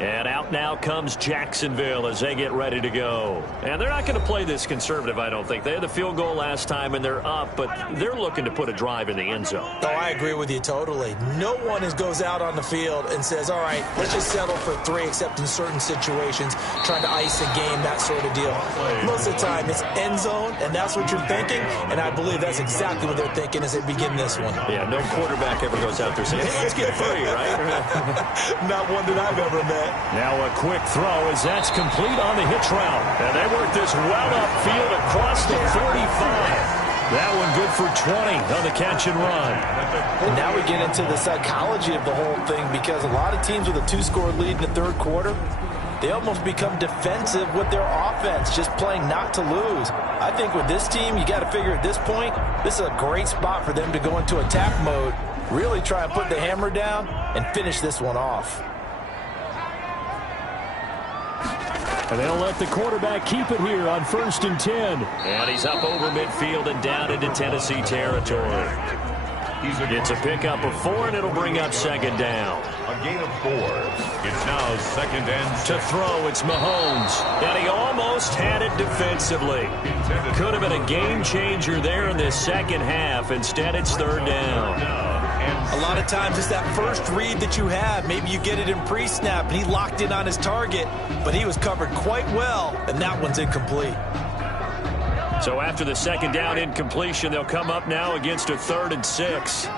And out now comes Jacksonville as they get ready to go. And they're not going to play this conservative, I don't think. They had the field goal last time, and they're up, but they're looking to put a drive in the end zone. Oh, I agree with you totally. No one goes out on the field and says, all right, let's just settle for 3, except in certain situations, trying to ice a game, that sort of deal. Most of the time, it's end zone, and that's what you're thinking, and I believe that's exactly what they're thinking as they begin this one. Yeah, no quarterback ever goes out there saying, hey, let's get 3, right? Not one that I've ever met. Now a quick throw as that's complete on the hitch route. And they work this well upfield across the 45. That one good for 20 on the catch and run. And now we get into the psychology of the whole thing because a lot of teams with a 2-score lead in the third quarter, they almost become defensive with their offense, just playing not to lose. I think with this team, you got to figure at this point, this is a great spot for them to go into attack mode, really try and put the hammer down and finish this one off. And they'll let the quarterback keep it here on 1st and 10. And he's up over midfield and down into Tennessee territory. It's a pickup of 4, and it'll bring up second down. A gain of 4. It's now second and 6. To throw, it's Mahomes. And he almost had it defensively. Could have been a game changer there in this second half. Instead, it's third down. A lot of times it's that first read that you have. Maybe you get it in pre-snap, and he locked in on his target, but he was covered quite well, and that one's incomplete. So after the second down incompletion, they'll come up now against a 3rd and 6.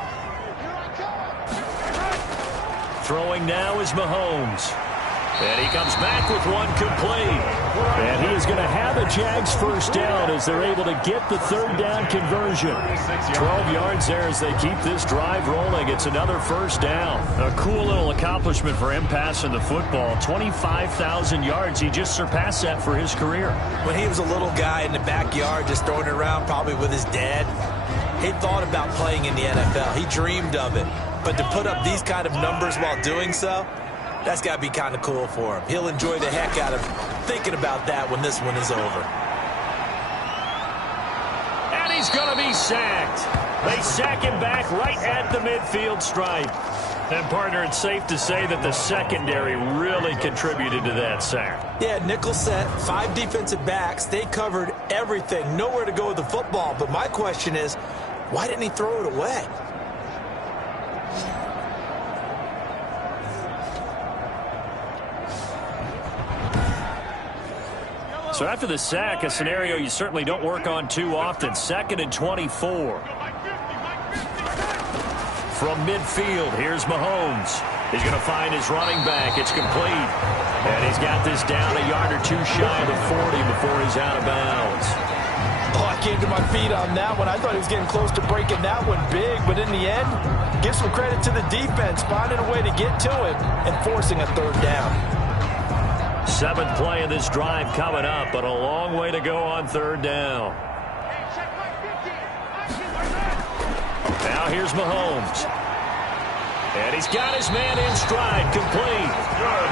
Throwing now is Mahomes. And he comes back with one complete. And he is going to have a Jags first down as they're able to get the third down conversion. 12 yards there as they keep this drive rolling. It's another first down. A cool little accomplishment for him passing the football. 25,000 yards. He just surpassed that for his career. When he was a little guy in the backyard just throwing it around probably with his dad, he thought about playing in the NFL. He dreamed of it. But to put up these kind of numbers while doing so, that's got to be kind of cool for him. He'll enjoy the heck out of thinking about that when this one is over. And he's going to be sacked. They sack him back right at the midfield stripe. And, partner, it's safe to say that the secondary really contributed to that sack. Yeah, nickel set, 5 defensive backs. They covered everything. Nowhere to go with the football. But my question is, why didn't he throw it away? So after the sack, a scenario you certainly don't work on too often. 2nd and 24. From midfield, here's Mahomes. He's going to find his running back. It's complete. And he's got this down a yard or two shy of the 40 before he's out of bounds. Oh, I came to my feet on that one. I thought he was getting close to breaking that one big, but in the end, give some credit to the defense, finding a way to get to it and forcing a 3rd down. 7th play of this drive coming up, but a long way to go on 3rd down. Now here's Mahomes. And he's got his man in stride, complete.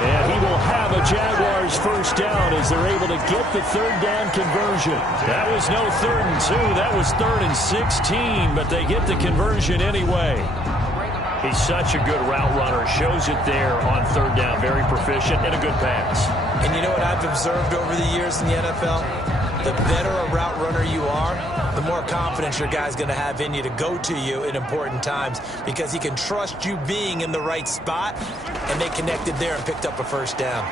And he will have a Jaguars 1st down as they're able to get the 3rd down conversion. That was no 3rd and 2. That was 3rd and 16, but they get the conversion anyway. He's such a good route runner. Shows it there on 3rd down. Very proficient and a good pass. And you know what I've observed over the years in the NFL? The better a route runner you are, the more confidence your guy's going to have in you to go to you in important times because he can trust you being in the right spot, and they connected there and picked up a 1st down.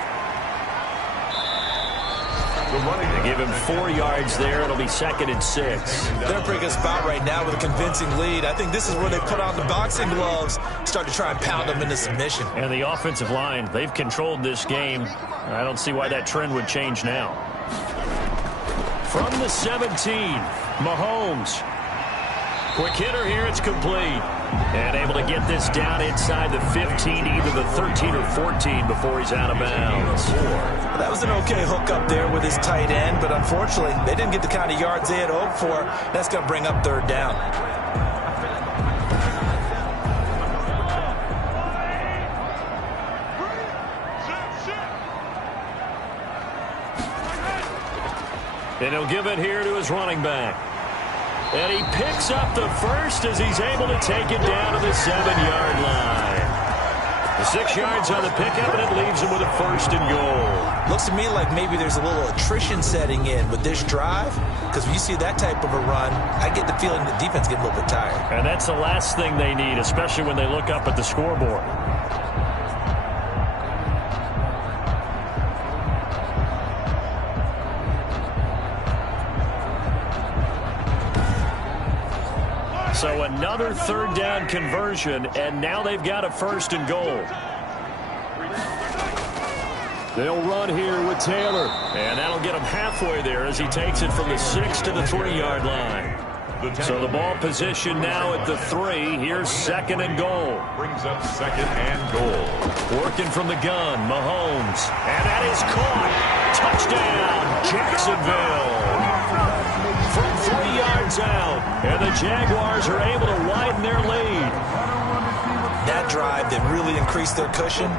They give him 4 yards there. It'll be 2nd and 6. They're in a pretty good spot right now with a convincing lead. I think this is where they put on the boxing gloves, start to try and pound them into submission. And the offensive line, they've controlled this game. I don't see why that trend would change now. From the 17, Mahomes. Quick hitter here, it's complete. And able to get this down inside the 15, either the 13 or 14 before he's out of bounds. That was an okay hook up there with his tight end, but unfortunately, they didn't get the kind of yards they had hoped for. That's going to bring up 3rd down. And he'll give it here to his running back. And he picks up the 1st as he's able to take it down to the 7-yard line. The 6 yards on the pickup, and it leaves him with a 1st and goal. Looks to me like maybe there's a little attrition setting in with this drive, because when you see that type of a run, I get the feeling the defense gets a little bit tired. And that's the last thing they need, especially when they look up at the scoreboard. So another 3rd down conversion, and now they've got a 1st and goal. They'll run here with Taylor, and that'll get him halfway there as he takes it from the 6 to the 3-yard line. So the ball position now at the 3. Here's 2nd and goal. Brings up 2nd and goal. Working from the gun, Mahomes. And that is caught. Touchdown, Jacksonville. From 3 yards out, and the Jaguars are able to widen their lead. That drive that really increased their cushion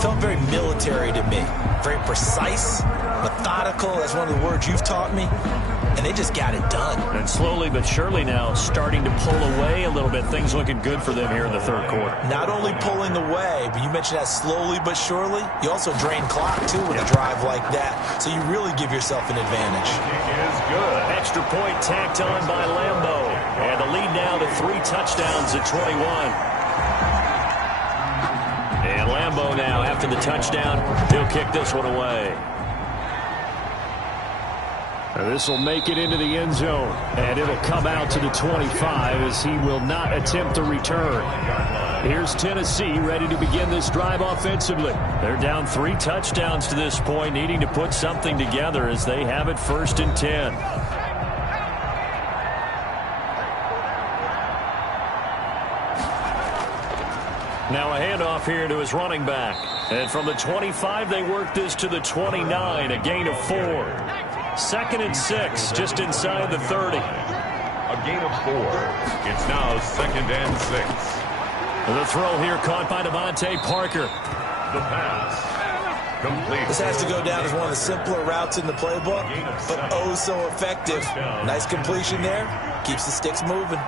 felt very military to me. Very precise, methodical, that's one of the words you've taught me, and they just got it done. And slowly but surely now starting to pull away a little bit. Things looking good for them here in the 3rd quarter. Not only pulling away, but you mentioned that slowly but surely. You also drain clock, too, with a drive like that. So you really give yourself an advantage. It is good. Extra point tacked on by Lambeau. And the lead now to 3 touchdowns at 21. And Lambeau now, after the touchdown, he'll kick this one away. This will make it into the end zone, and it'll come out to the 25 as he will not attempt to return. Here's Tennessee ready to begin this drive offensively. They're down 3 touchdowns to this point, needing to put something together as they have it 1st and 10. Now a handoff here to his running back. And from the 25, they work this to the 29, a gain of 4. 2nd and 6, just inside the 30. A gain of 4. It's now 2nd and 6. The throw here caught by Devontae Parker. The pass. Complete. This has to go down as one of the simpler routes in the playbook, but oh so effective. Nice completion there. Keeps the sticks moving.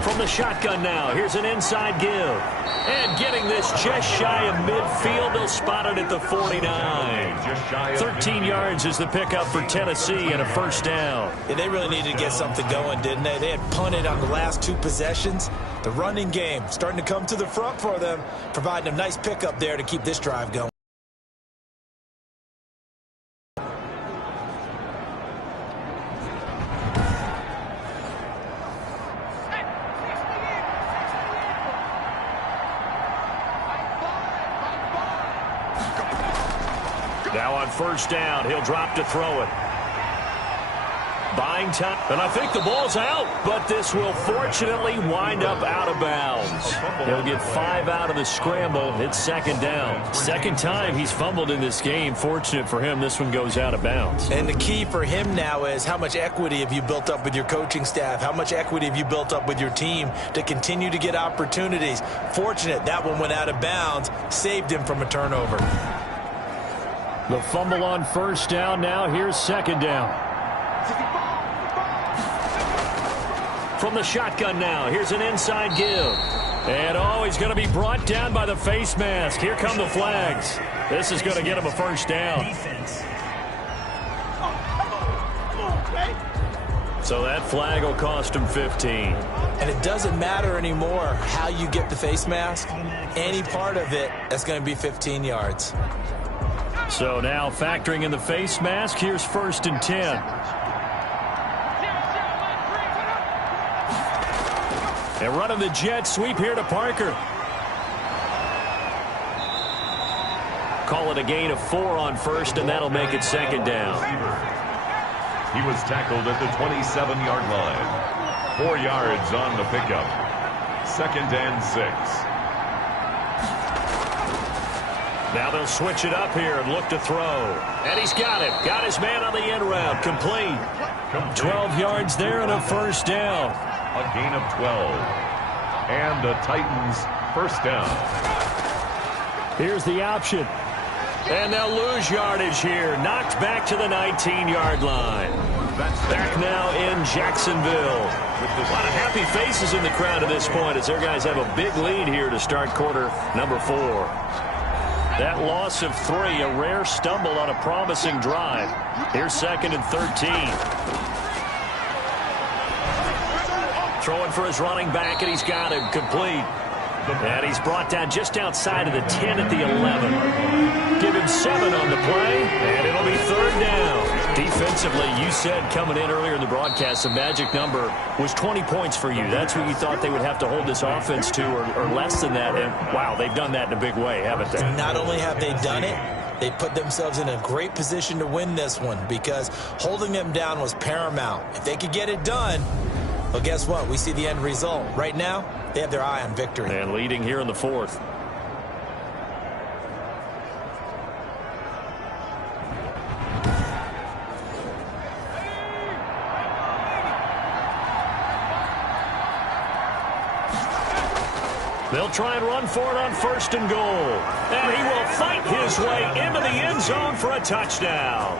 From the shotgun now, here's an inside give. And getting this just shy of midfield, they'll spot it at the 49. 13 yards is the pickup for Tennessee and a first down. Yeah, they really needed to get something going, didn't they? They had punted on the last 2 possessions. The running game starting to come to the front for them, providing a nice pickup there to keep this drive going. Now on first down, he'll drop to throw it. Buying time, and I think the ball's out, but this will fortunately wind up out of bounds. He'll get 5 out of the scramble. It's second down. Second time he's fumbled in this game. Fortunate for him, this one goes out of bounds. And the key for him now is how much equity have you built up with your coaching staff? How much equity have you built up with your team to continue to get opportunities? Fortunate that one went out of bounds, saved him from a turnover. The fumble on first down. Now here's second down. From the shotgun now, here's an inside give. And he's going to be brought down by the face mask. Here come the flags. This is going to get him a first down. So that flag will cost him 15. And it doesn't matter anymore how you get the face mask. Any part of it, that's going to be 15 yards. So now factoring in the face mask, here's first and 10. And running the jet sweep here to Parker. Call it a gain of 4 on first, and that'll make it second down. He was tackled at the 27-yard line. 4 yards on the pickup. Second and 6. Now they'll switch it up here and look to throw. And he's got it. Got his man on the end route. Complete. 12 yards there and a first down. A gain of 12. And the Titans first down. Here's the option. And they'll lose yardage here. Knocked back to the 19-yard line. Back now in Jacksonville. A lot of happy faces in the crowd at this point as their guys have a big lead here to start quarter number 4. That loss of 3, a rare stumble on a promising drive. Here's second and 13. Throwing for his running back, and he's got him complete. And he's brought down just outside of the 10 at the 11. Give him 7 on the play, and it'll be third down. Defensively, you said coming in earlier in the broadcast, the magic number was 20 points for you. That's what you thought they would have to hold this offense to, or less than that. And, wow, they've done that in a big way, haven't they? Not only have they done it, they put themselves in a great position to win this one because holding them down was paramount. If they could get it done, well, guess what? We see the end result. Right now, they have their eye on victory. And leading here in the 4th. They'll try and run for it on first and goal. And he will fight his way into the end zone for a touchdown.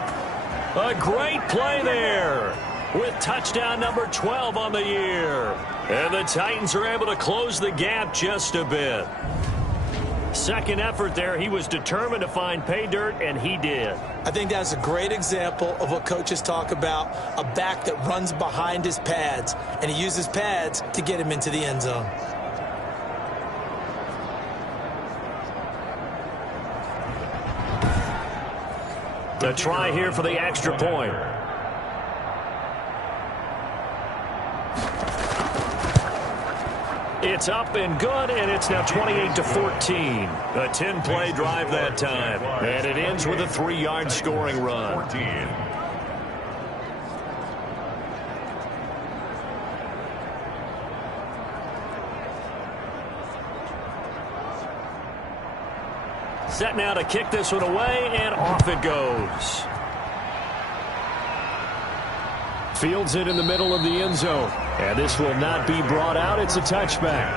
A great play there with touchdown number 12 on the year. And the Titans are able to close the gap just a bit. Second effort there. He was determined to find pay dirt, and he did. I think that's a great example of what coaches talk about, a back that runs behind his pads, and he uses pads to get him into the end zone. A try here for the extra point. It's up and good, and it's now 28-14. A 10-play drive that time. And it ends with a 3-yard scoring run. 14. Set now to kick this one away, and off it goes. Fields it in the middle of the end zone. And this will not be brought out. It's a touchback.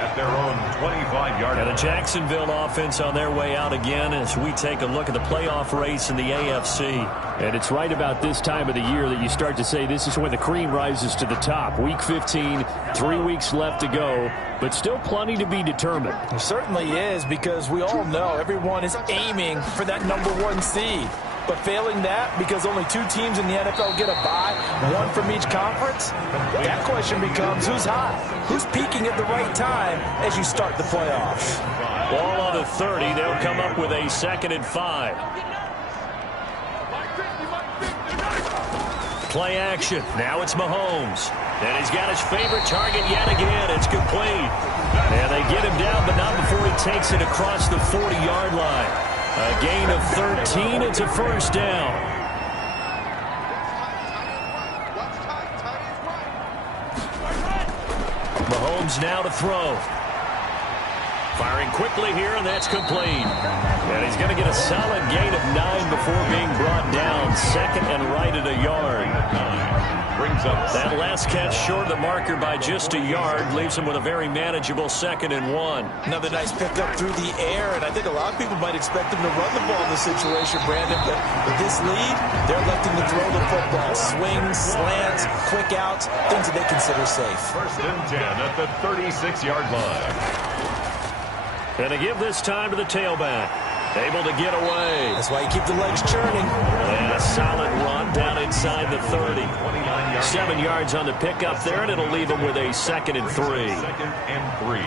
at their own 25-yard line. And the Jacksonville offense on their way out again as we take a look at the playoff race in the AFC. And it's right about this time of the year that you start to say this is when the cream rises to the top. Week 15, 3 weeks left to go, but still plenty to be determined. It certainly is, because we all know everyone is aiming for that #1 seed. But failing that, because only 2 teams in the NFL get a bye, 1 from each conference, that question becomes who's hot? Who's peaking at the right time as you start the playoffs? Ball on the 30. They'll come up with a 2nd and 5. Play action. Now it's Mahomes. And he's got his favorite target yet again. It's complete. And they get him down, but not before he takes it across the 40-yard line. A gain of 13. It's a first down. Mahomes now to throw. Firing quickly here, and that's complete. And he's going to get a solid gain of 9 before being brought down. 2nd and right at a yard. Brings up that last catch short of the marker by just a yard. Leaves him with a very manageable 2nd and 1. Another nice pickup through the air, and I think a lot of people might expect him to run the ball in this situation, Brandon. But with this lead, they're electing to throw the football. Swings, slants, quick outs, things that they consider safe. 1st and 10 at the 36-yard line. And to give this time to the tailback. Able to get away. That's why you keep the legs churning. And a solid run down inside the 30. 7 yards on the pickup there, and it'll leave him with a 2nd and 3. 2nd and 3.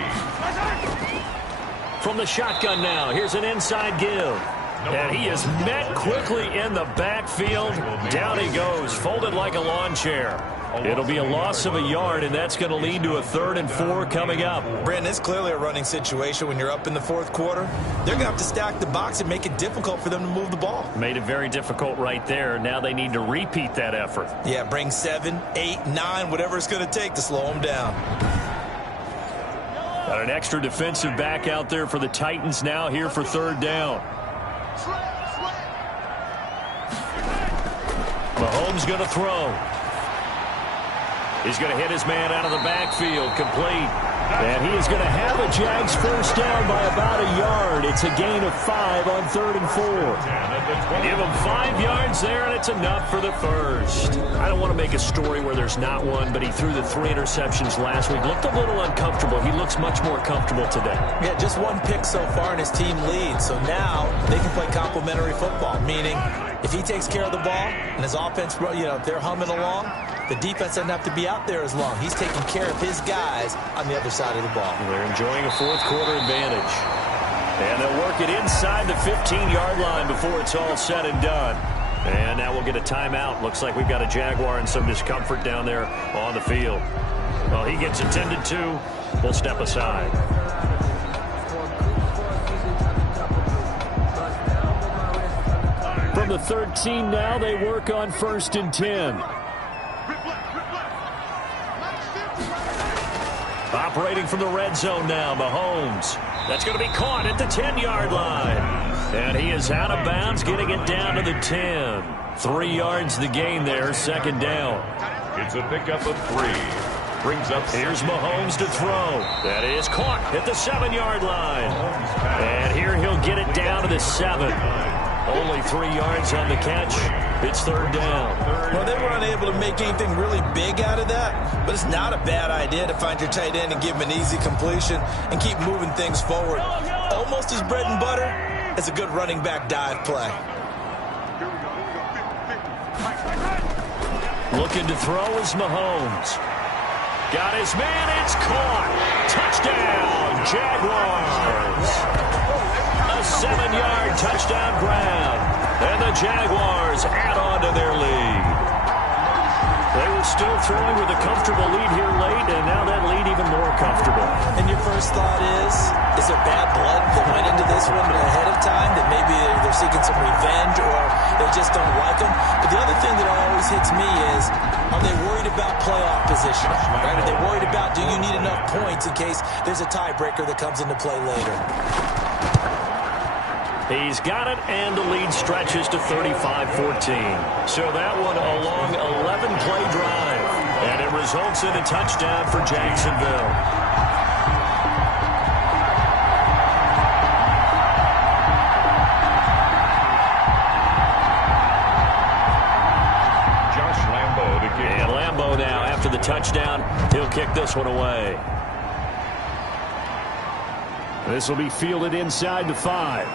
From the shotgun now, here's an inside give. And he is met quickly in the backfield. Down he goes, folded like a lawn chair. It'll be a loss of a yard, and that's going to lead to a 3rd and 4 coming up. Brandon, it's clearly a running situation when you're up in the 4th quarter. They're going to have to stack the box and make it difficult for them to move the ball. Made it very difficult right there. Now they need to repeat that effort. Yeah, bring 7, 8, 9, whatever it's going to take to slow them down. Got an extra defensive back out there for the Titans now here for 3rd down. Mahomes going to throw. He's going to hit his man out of the backfield, complete. And he is going to have a Jags first down by about a yard. It's a gain of 5 on 3rd and 4. Give him 5 yards there, and it's enough for the first. I don't want to make a story where there's not one, but he threw the 3 interceptions last week. Looked a little uncomfortable. He looks much more comfortable today. Yeah, just 1 pick so far, and his team leads. So now they can play complementary football, meaning if he takes care of the ball and his offense, they're humming along, the defense doesn't have to be out there as long. He's taking care of his guys on the other side of the ball. They're enjoying a 4th quarter advantage. And they'll work it inside the 15-yard line before it's all said and done. And now we'll get a timeout. Looks like we've got a Jaguar and some discomfort down there on the field. Well, he gets attended to. We'll step aside. From the 13 now, they work on 1st and 10. Operating from the red zone now, Mahomes. That's going to be caught at the 10-yard line. And he is out of bounds, getting it down to the 10. 3 yards the gain there, 2nd down. It's a pickup of 3. Brings up. Here's Mahomes to throw. That is caught at the 7-yard line. And here he'll get it down to the 7. Only 3 yards on the catch. It's 3rd down. Well, they were unable to make anything really big out of that, but it's not a bad idea to find your tight end and give him an easy completion and keep moving things forward. Almost as bread and butter as a good running back dive play. Looking to throw is Mahomes. Got his man. It's caught. Touchdown, Jaguars. A 7-yard touchdown grab. And the Jaguars add on to their lead. They were still throwing with a comfortable lead here late, and now that lead even more comfortable. And your first thought is there bad blood that went into this one ahead of time, that maybe they're seeking some revenge or they just don't like them? But the other thing that always hits me is, are they worried about playoff positioning? Right? Are they worried about, do you need enough points in case there's a tiebreaker that comes into play later? He's got it, and the lead stretches to 35-14. So that one a long 11-play drive, and it results in a touchdown for Jacksonville. kick this one away. This will be fielded inside the 5.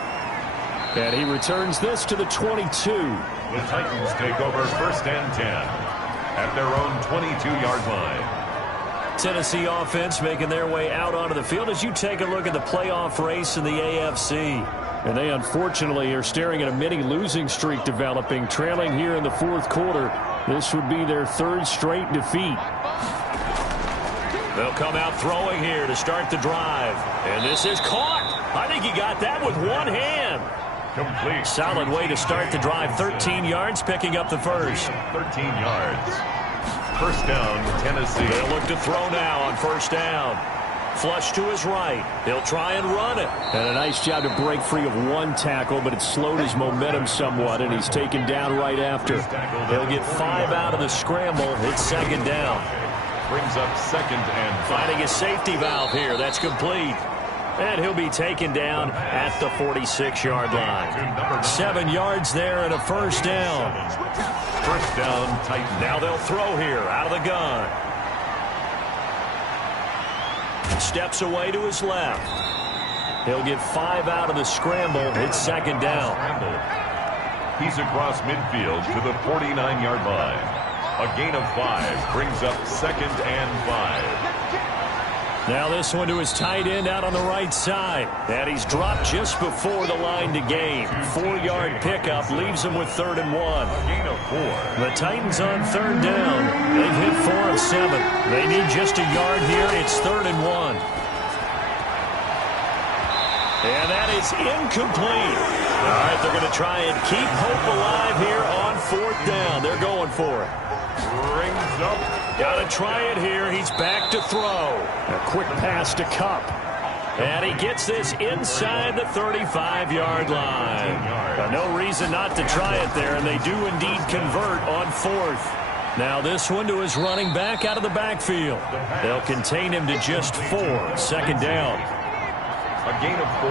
And he returns this to the 22. The Titans take over 1st and 10 at their own 22-yard line. Tennessee offense making their way out onto the field as you take a look at the playoff race in the AFC. And they unfortunately are staring at a mini losing streak developing, trailing here in the 4th quarter. This would be their 3rd straight defeat. They'll come out throwing here to start the drive. And this is caught. I think he got that with one hand. Complete. Solid way to start the drive. 13 yards, picking up the first. 13 yards. 1st down, Tennessee. They'll look to throw now on 1st down. Flush to his right. He'll try and run it. And a nice job to break free of one tackle, but it slowed his momentum somewhat, and he's taken down right after. He'll get 5 out of the scramble. It's 2nd down. Brings up 2nd and 5. Finding a safety valve here. That's complete. And he'll be taken down at the 46-yard line. 7 yards there and a 1st down. 1st down, Titans. Now they'll throw here out of the gun. Steps away to his left. He'll get 5 out of the scramble. It's 2nd down. He's across midfield to the 49-yard line. A gain of 5 brings up 2nd and 5. Now this one to his tight end out on the right side. And he's dropped just before the line to gain. 4-yard pickup leaves him with 3rd and 1. A gain of 4. The Titans on 3rd down. They've hit 4 of 7. They need just a yard here. It's 3rd and 1. And that is incomplete. All right, they're going to try and keep hope alive here on 4th down. They're going for it. Brings up. Got to try it here. He's back to throw. A quick pass to Kupp. And he gets this inside the 35-yard line. No reason not to try it there, and they do indeed convert on 4th. Now this one to his running back out of the backfield. They'll contain him to just 4. 2nd down. A gain of 4.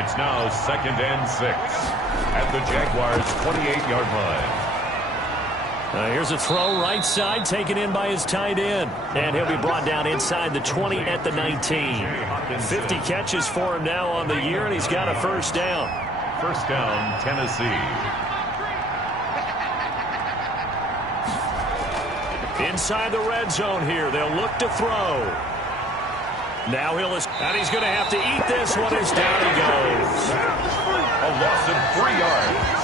It's now 2nd and 6 at the Jaguars' 28-yard line. Here's a throw right side taken in by his tight end. And he'll be brought down inside the 20 at the 19. 50 catches for him now on the year, and he's got a 1st down. 1st down, Tennessee. Inside the red zone here. They'll look to throw. Now and he's going to have to eat this one as down he goes. A loss of 3 yards.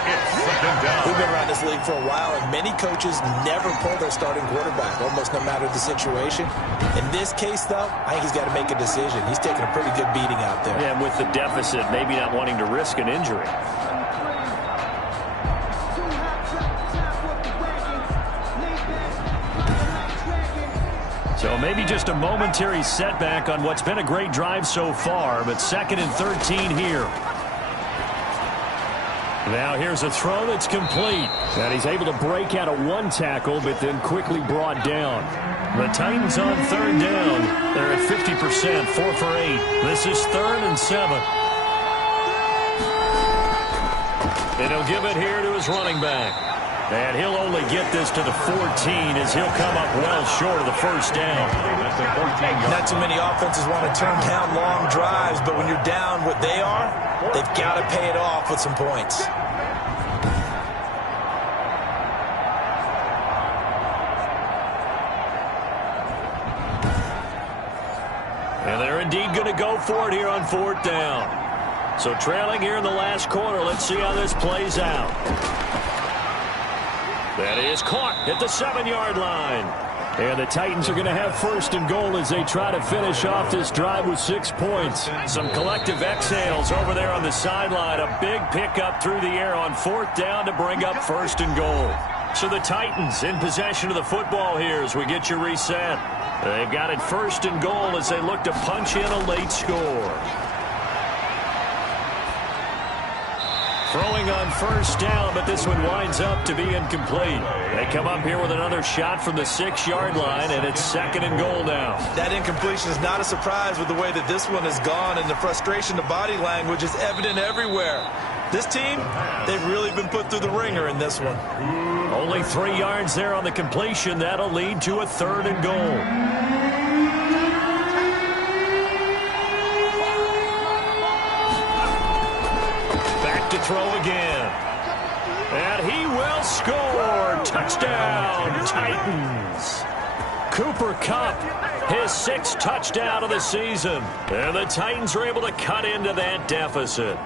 It's 2nd down. We've been around this league for a while, and many coaches never pull their starting quarterback, almost no matter the situation. In this case, though, I think he's got to make a decision. He's taking a pretty good beating out there. Yeah, and with the deficit, maybe not wanting to risk an injury. So maybe just a momentary setback on what's been a great drive so far, but 2nd and 13 here. Now here's a throw that's complete. And he's able to break out of one tackle, but then quickly brought down. The Titans on 3rd down. They're at 50%, 4 for 8. This is 3rd and 7. And he'll give it here to his running back. And he'll only get this to the 14 as he'll come up well short of the 1st down. That's a 14-yard. Not too many offenses want to turn down long drives, but when you're down what they are, they've got to pay it off with some points. And they're indeed going to go for it here on 4th down. So trailing here in the last quarter, let's see how this plays out. That is caught at the 7-yard line. And the Titans are going to have 1st and goal as they try to finish off this drive with 6 points. Some collective exhales over there on the sideline. A big pickup through the air on 4th down to bring up 1st and goal. So the Titans in possession of the football here as we get you reset. They've got it 1st and goal as they look to punch in a late score. Throwing on 1st down, but this one winds up to be incomplete. They come up here with another shot from the 6-yard line, and it's 2nd and goal now. That incompletion is not a surprise with the way that this one has gone, and the frustration, the body language is evident everywhere. This team, they've really been put through the ringer in this one. Only 3 yards there on the completion. That'll lead to a 3rd and goal. Back to throw again. And he will score. Touchdown, Titans. Cooper Kupp, his 6th touchdown of the season. And the Titans are able to cut into that deficit.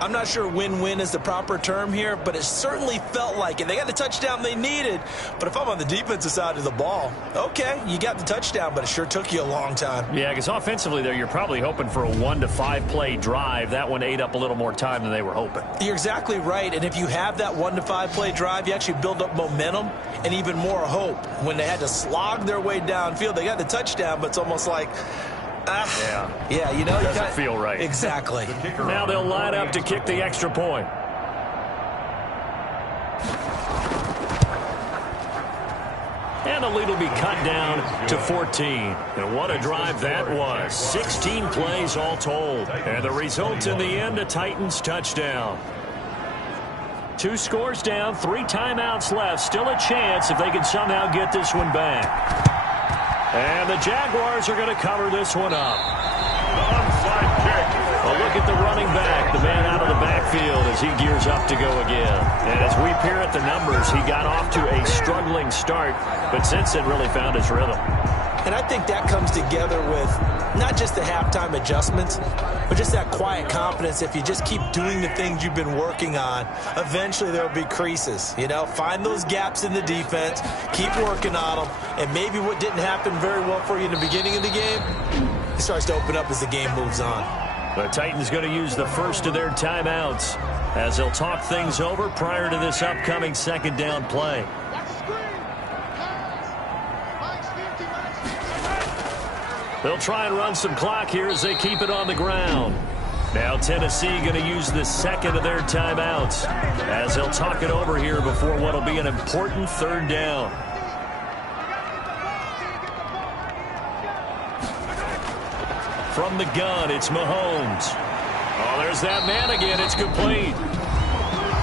I'm not sure win-win is the proper term here, but it certainly felt like it. They got the touchdown they needed, but if I'm on the defensive side of the ball, okay, you got the touchdown, but it sure took you a long time. Yeah, because offensively there, you're probably hoping for a 1 to 5 play drive. That one ate up a little more time than they were hoping. You're exactly right, and if you have that 1 to 5 play drive, you actually build up momentum and even more hope. When they had to slog their way downfield, they got the touchdown, but it's almost like, yeah, you know, doesn't feel right. Exactly. Now they'll line up to kick the extra point. And the lead will be cut down to 14. And what a drive that was. 16 plays all told. And the result in the end, a Titans touchdown. 2 scores down, 3 timeouts left. Still a chance if they can somehow get this one back. And the Jaguars are going to cover this one up. Onside kick. A look at the running back, the man out of the backfield as he gears up to go again. And as we peer at the numbers, he got off to a struggling start, but since then really found his rhythm. And I think that comes together with not just the halftime adjustments, but just that quiet confidence. If you just keep doing the things you've been working on, eventually there will be creases. You know, find those gaps in the defense, keep working on them, and maybe what didn't happen very well for you in the beginning of the game, it starts to open up as the game moves on. The Titans going to use the first of their timeouts as they'll talk things over prior to this upcoming 2nd down play. They'll try and run some clock here as they keep it on the ground. Now Tennessee going to use the 2nd of their timeouts as they'll talk it over here before what will be an important 3rd down. From the gun, it's Mahomes. Oh, there's that man again. It's complete.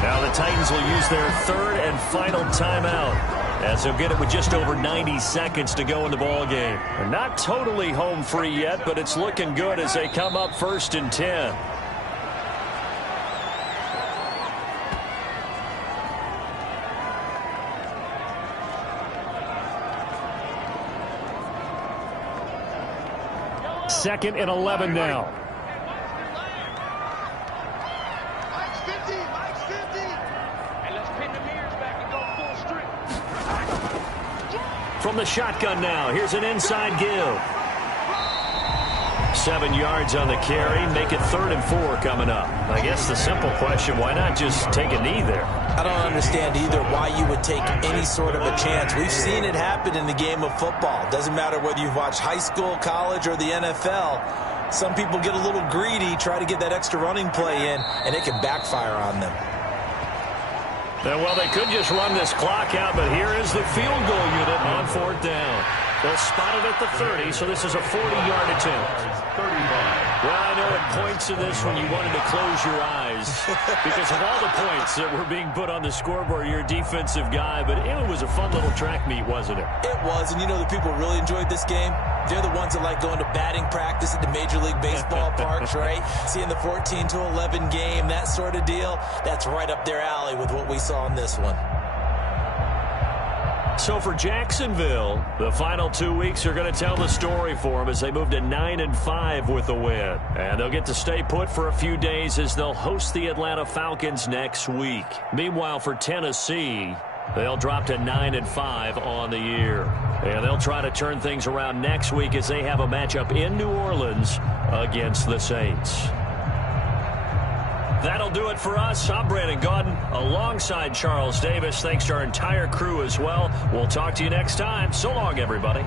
Now the Titans will use their 3rd and final timeout as they'll get it with just over 90 seconds to go in the ball game. They're not totally home free yet, but it's looking good as they come up 1st and 10. Second and 11 now. From the shotgun now, here's an inside give. 7 yards on the carry, make it 3rd and 4 coming up. I guess the simple question, why not just take a knee there? I don't understand either why you would take any sort of a chance. We've seen it happen in the game of football. Doesn't matter whether you've watched high school, college, or the NFL. Some people get a little greedy, try to get that extra running play in, and it can backfire on them. Well, they could just run this clock out, but here is the field goal unit on 4th down. They'll spot it at the 30, so this is a 40-yard attempt. Well, I know at points in this when you wanted to close your eyes because of all the points that were being put on the scoreboard. You're a defensive guy, but it was a fun little track meet, wasn't it? It was, and you know the people really enjoyed this game? They're the ones that like going to batting practice at the Major League Baseball parks, right? Seeing the 14-11 game, that sort of deal, that's right up their alley with what we saw in this one. So for Jacksonville, the final 2 weeks are going to tell the story for them as they move to 9-5 with a win. And they'll get to stay put for a few days as they'll host the Atlanta Falcons next week. Meanwhile, for Tennessee, they'll drop to 9-5 on the year. And they'll try to turn things around next week as they have a matchup in New Orleans against the Saints. That'll do it for us. I'm Brandon Gaudin alongside Charles Davis. Thanks to our entire crew as well. We'll talk to you next time. So long, everybody.